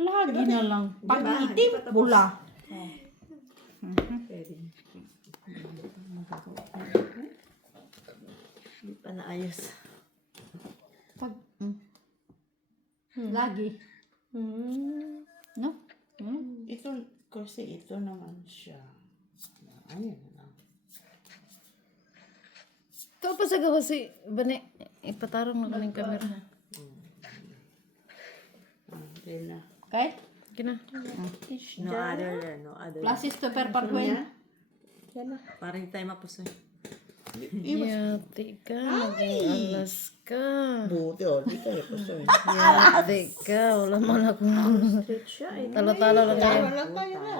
Lagi na lang. Pag Diba? itim, Di pa tapos. bula. Pwede. Hindi pa naayos. Pag, lagi. No? Ito, kasi ito naman siya. Ayan na lang. Ito pa sa gawa si Bane. Ipatarong na kaming kamera. Okay na. Okay? Kina. No other, no other. Plastic paper pa Gwen. Yan na. Parang tayo mapusoy. Yate ka. Naging alas ka. Buti, oh. Di kayo pusoy. Yate ka. Wala man akong Straight siya, eh. talo-talo lang kayo. Wala tayo na.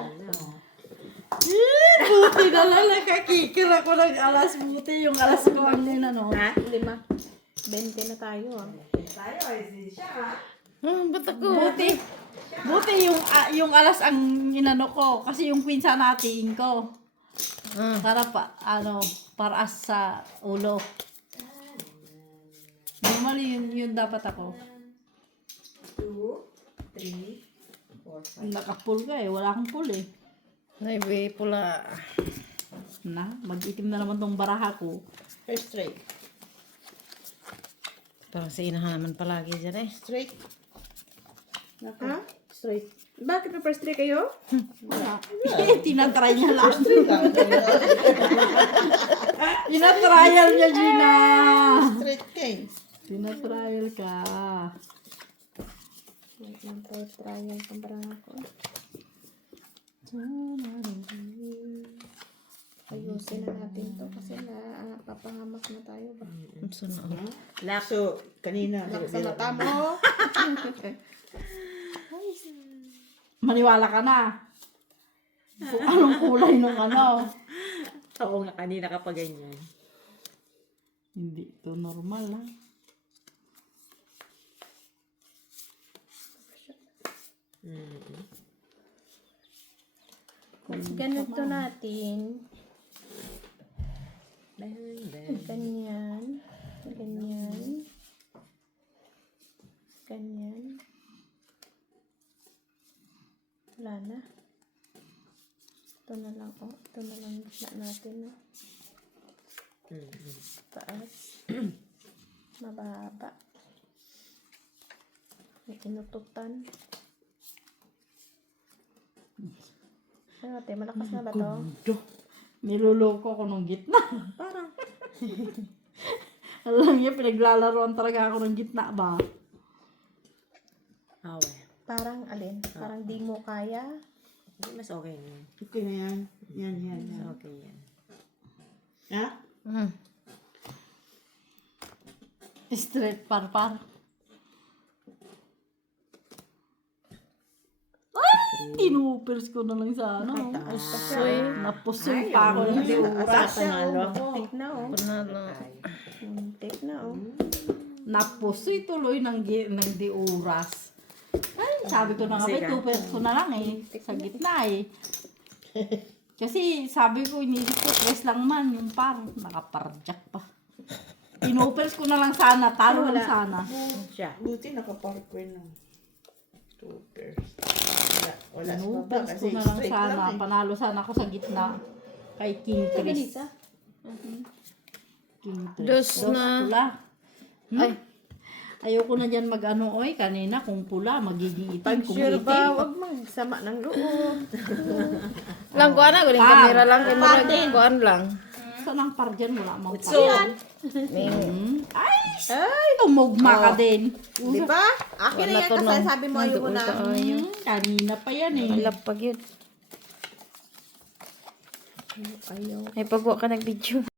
Buti na lang nakakikir ako ng alas. Buti yung alas ko ang ninano. Ha? 5. 20 na tayo, ah. Tayo, ay siya ha. Ba't ako? Buti yung alas ang inano ko. Kasi yung queen sana natiin ko. Para pa, paraas sa ulo. Normally yun dapat ako. 2, 3, 4, 5. Naka-pull ka eh. Wala akong pull eh. Naibi pula. Mag-itim na naman tong baraha ko. First straight. Parang sa inahan naman palagi dyan eh. Straight. Ha? Straight. Bakit pa first 3 kayo? Wala. Tinatry niya lang. Straight lang. Tinatrial niya, Gina. Straight king. Tinatrial ka. Wait lang po, trial pang baraha ko. Ayusin na natin to kasi papangamak na tayo ba? Ang sana. So, kanina. Sa mata mo. Maniwala ka na. Kung anong kulay nung ano. Oo nga, kanina ka pa ganyan. Hindi to normal ha. Ganito natin. Bang, bang. Ganyan. Ganyan. Ganyan. Wala na. Ito na lang, oh. Ito na lang gitna natin, no? Taas. Mababa. May inututan. Ano ate, malakas na ba to? Niloloko ko nung gitna. Parang, Alam niya, pinaglalaroan talaga ako ng gitna ba? awe. Parang alin? Parang di mo kaya? Hindi, mas okay na yun. Okay na yan. Yan. Mas okay yan. Ha? Straight par. Ay! Tinupers ko na lang sa ano. Napusoy pa ako ng diuras. Tik na, oh. Panalo. Tik na, oh. Napusoy tuloy ng diuras. Ay, sabi ko na nga ba, tupers ko na lang eh. Sa gitna eh. Kasi sabi ko, inisip ko, tres lang man yung par. Nakaparjak pa. Tinupers ko na lang sana, talo lang sana. Siya. Buti nakaparkway ng 2 pairs. Wala sa baba Tinupers ko kasi na lang straight sana. lang eh. Panalo sana ako sa gitna. Kay King Chris. King Chris. Dos na. Pula. Ay. Ayoko na dyan mag-ano, oy. Kanina kung pula, magiging itim. Pag Kung sure itim, ba, huwag magsama ng loob. Lang kuha na, guling kamera lang. Kay murag kuhaan lang. saan ang par dyan? Wala mang par. So, Ay, tumugma ka din. Di ba? Akin na yan kasi sabi mo ayoko na. Kanina pa yan eh. Lapag yun. Ay, pagwa ka nag-video.